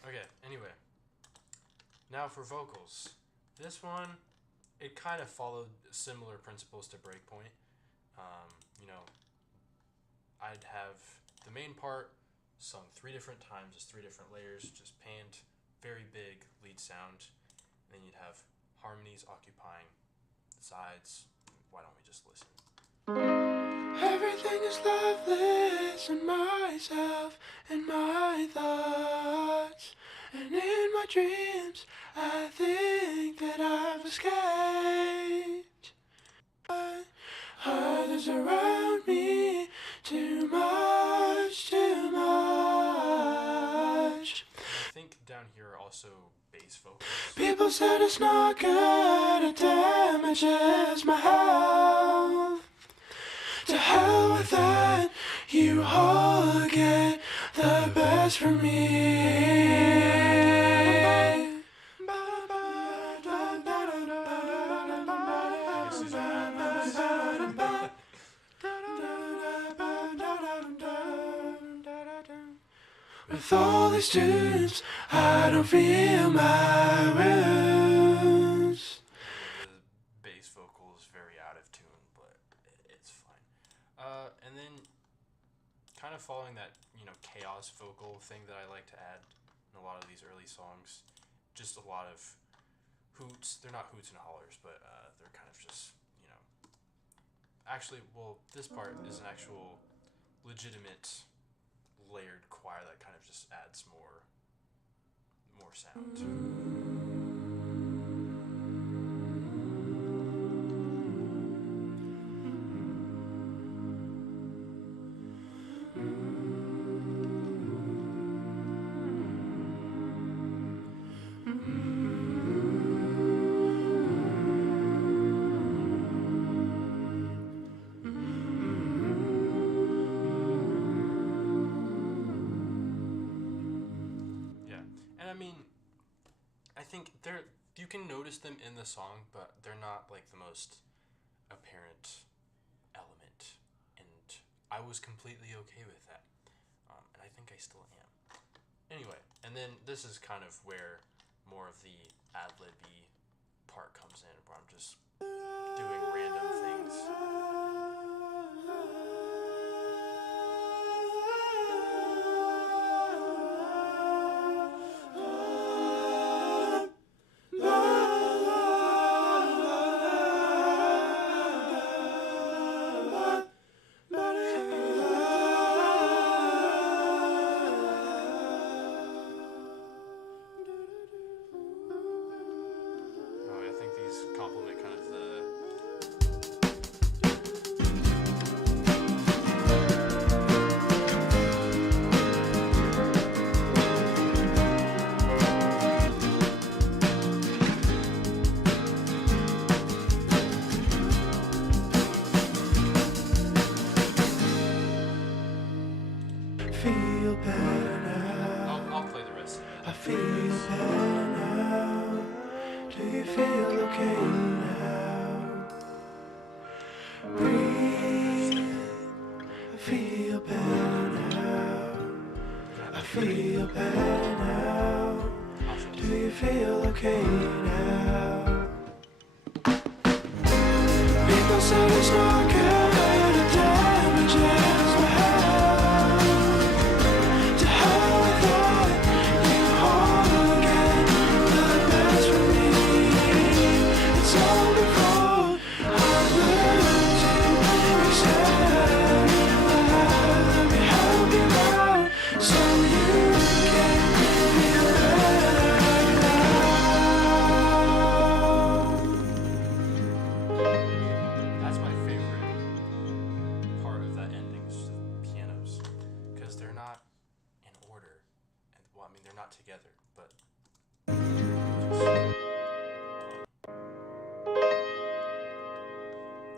Okay, anyway. Now for vocals. This one, it kind of followed similar principles to Breakpoint. I'd have the main part sung 3 different times as 3 different layers, just panned, very big lead sound. And then you'd have harmonies occupying the sides. Why don't we just listen? Everything is loveless in myself, in my thoughts, and in my dreams. I think that I've escaped. Others around me, too much, too much. I think down here are also bass vocals. People said it's not good, it damages my health. To hell with that, you all get the best from me. With all these tunes, I don't feel my roots. The bass vocal is very out of tune, but it's fine. And then kind of following that, chaos vocal thing that I like to add in a lot of these early songs. Just a lot of hoots. They're not hoots and hollers, but they're kind of just, Actually, well, this part is an actual legitimate layered choir that kind of just adds more sound. I think you can notice them in the song, but they're not like the most apparent element, and I was completely okay with that, and I think I still am. Anyway, and then this is kind of where more of the ad-lib-y part comes in, where I'm just doing random things. Compliment kind of the Feel better now. I'll play the rest of it. I feel better now. Do you feel okay now? Breathe. I feel better now. I feel better now. Do you feel okay now? People say it's not good, it damages my health. To hell with that, you whole again. The best for me, it's all before I learned to accept. Let me help you out, so you can feel better now. That's my favorite part of that ending, is just the pianos, because they're not in order, and well, I mean they're not together, but the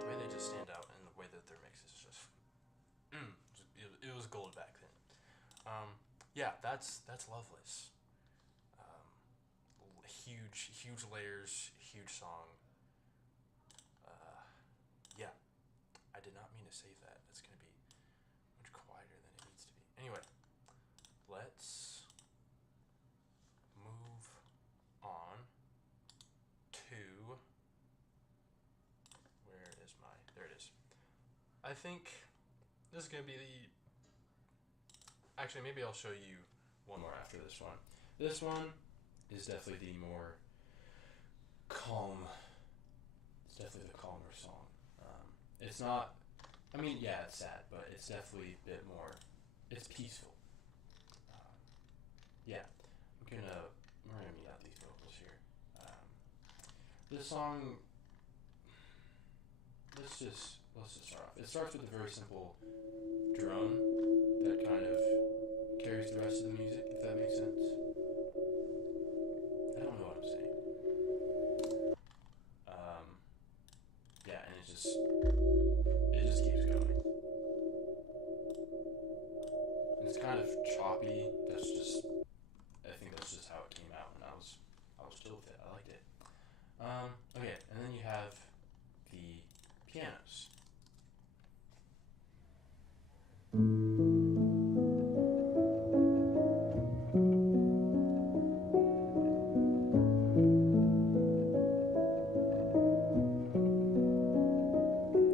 way they just stand out and the way that they're mixed is just it was gold back then. Yeah, that's Loveless. Huge layers, huge song. Yeah, I did not mean to save that. That's gonna be much quieter than it needs to be. Anyway, let's move on to, where is my, there it is. I think this is gonna be the, actually maybe I'll show you one more after this one. This one is definitely the more calm, it's definitely the calmer song. It's not, I mean, yeah, it's sad, but it's definitely a bit more, it's peaceful. Yeah, we're gonna meet out these vocals here. This song, let's just start off. It starts with a very simple drone that kind of carries the rest of the music, if that makes sense. I don't know what I'm saying. Yeah, and it just keeps going. It's kind of choppy. That's just, I think that's just how it came out, and I was chill with it. I liked it. Okay, and then you have the pianos.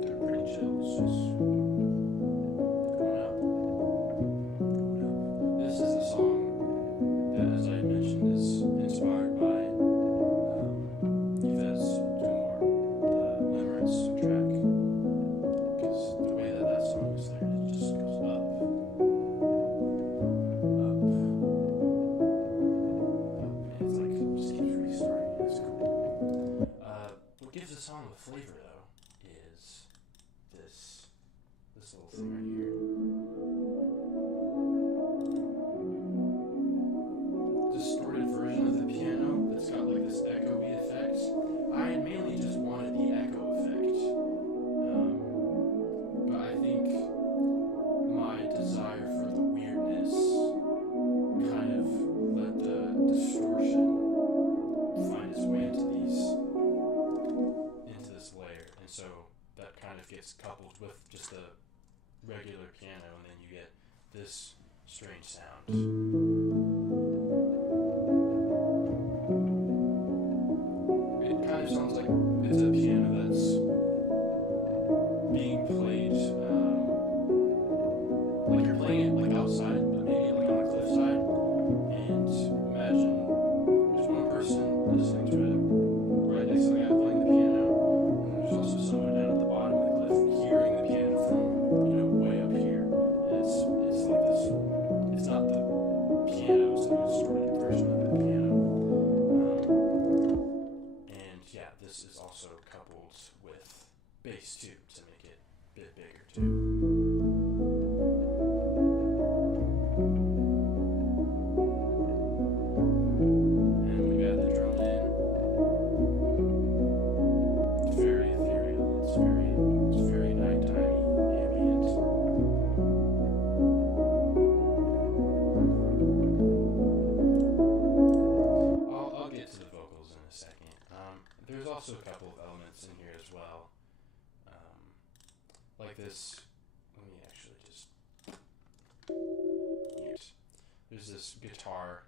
They're pretty chill. It's just going up, going up. This is the song that, as I mentioned, is inspired by Yves Tumor, the Limerence track. Because the way that song is there, it just goes up, up, and it's like, just keeps restarting. It's cool. What gives the song the flavor, though, is this little thing right here. Distorted version of the piano that's got like this echoey effect. I had mainly just wanted the echo effect, but I think my desire for the weirdness kind of let the distortion find its way into this layer, and so that kind of gets coupled with just the regular piano, and then you get this strange sound. It kind of sounds like it's a piano that's being played, like you're playing it like outside, but maybe like on a cliffside. And imagine there's one person listening to it right next to the guy playing the piano, and there's also someone down at the bottom of the cliff hearing the piano from, way up here. And it's like this. It's not the piano, it's like a distorted version of the piano. And yeah, this is also coupled with bass too to make it a bit bigger too. And we got the drone in. It's very ethereal. It's very nighttime ambient. I'll get to the vocals in a second. There's also a couple of elements in here as well. Like this, let me actually just mute. There's this guitar.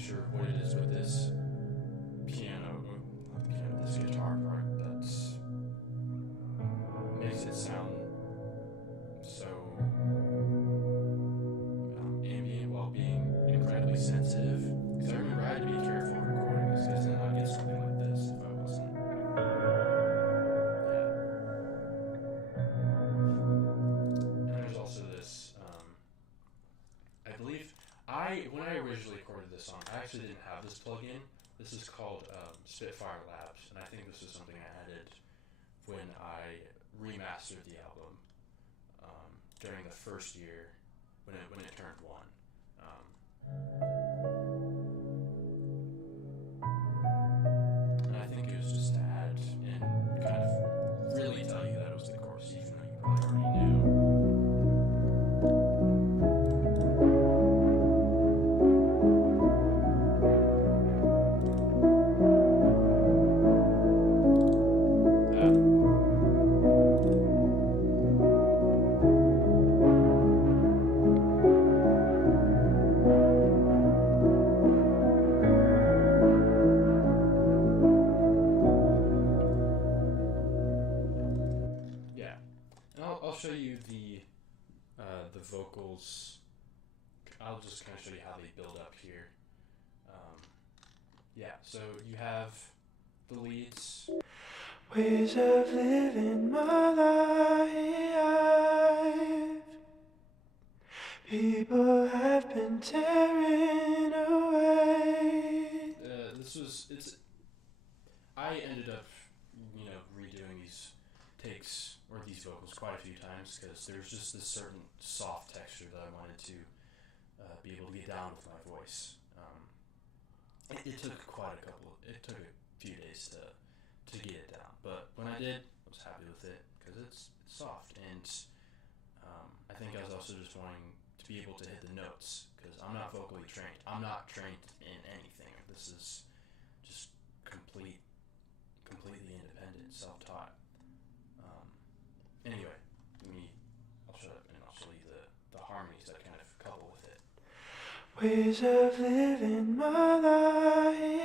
sure what it is with this piano, this guitar part that's makes it sound so ambient while being incredibly sensitive. Because I remember I had to be careful recording this because then I'd get something like this if I wasn't. Yeah. And there's also this. I believe when I originally recorded this song, I actually didn't have this plugin. This is called Spitfire Labs, and I think this is something I added when I remastered the album during the first year when it turned one. And I think it was just to add and kind of really tell you that it was the chorus, even though you probably already knew. Yeah, and I'll show you the vocals. I'll just kind of show you how they build up here. Yeah, so you have the leads. Ways of living my life. People have been tearing away. I ended up, redoing these takes or these vocals quite a few times because there's just this certain soft texture that I wanted to be able to get down with my voice. It took it took a few days to get it down, but when I did, I was happy with it because it's soft, and I think I was also just wanting to be able to hit the notes because I'm not vocally trained. I'm not trained in anything. This is just completely independent, self-taught. Anyway, I'll shut up and I'll show you the harmonies that kind of couple with it. Ways of living my life.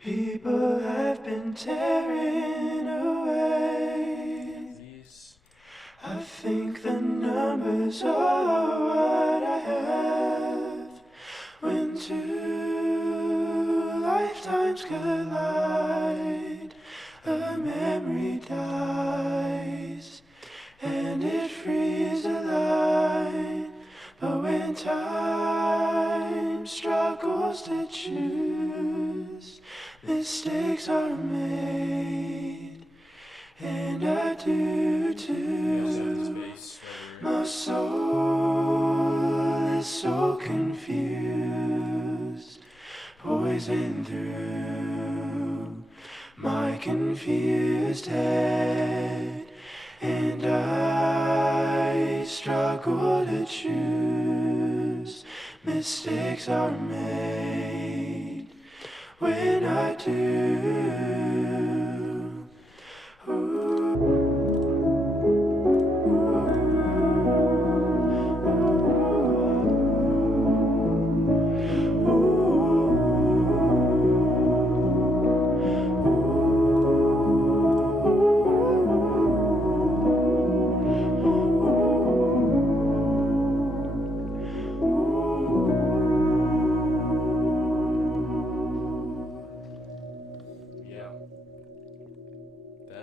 People have been tearing away. I think the numbers are what I have when two lifetimes collide. A memory dies and it frees a line. But when time struggles to choose, mistakes are made, and I do too. My soul is so confused, poison through my confused head, and I struggle to choose. Mistakes are made when I do.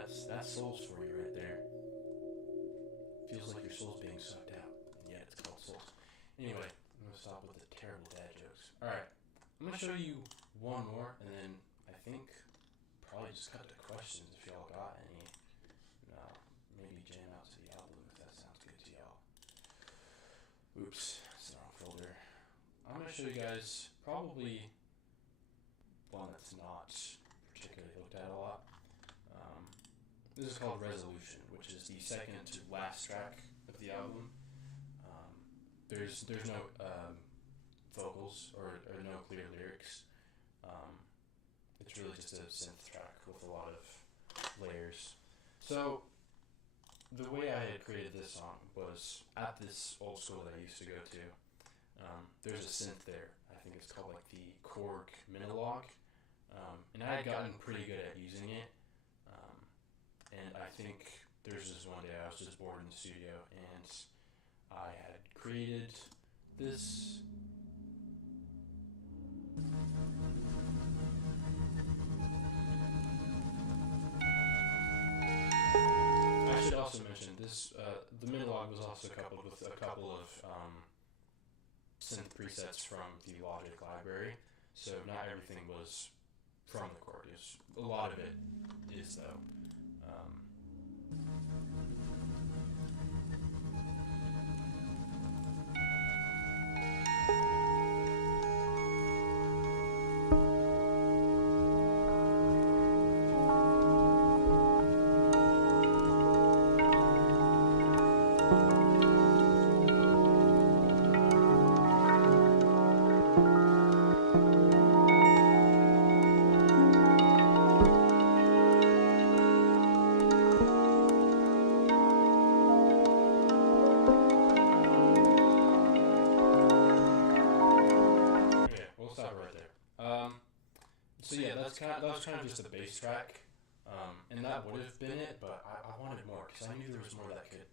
That's souls for you right there. Feels like your soul's being sucked out, and yet it's called souls. Anyway, I'm gonna stop with the terrible dad jokes. Alright, I'm gonna show you one more, and then I think probably just cut to questions if y'all got any. Maybe jam out to the album if that sounds good to y'all. Oops, that's the wrong folder. I'm gonna show you guys probably one that's not particularly looked at a lot. This is called Resolution, which is the second to last track of the album. There's no vocals or no clear lyrics. It's really just a synth track with a lot of layers. So the way I had created this song was at this old school that I used to go to. There's a synth there. I think it's called like the Korg Minilog. And I had gotten pretty good at using it. And I think there's this one day I was just bored in the studio and I had created this. I should also mention this. The Minilog was also coupled with a couple of synth presets from the Logic library, so not everything was from the Korg. A lot of it is though. So yeah, that was kind of just the bass track, and that would have been it. But I wanted more because I knew there was more that could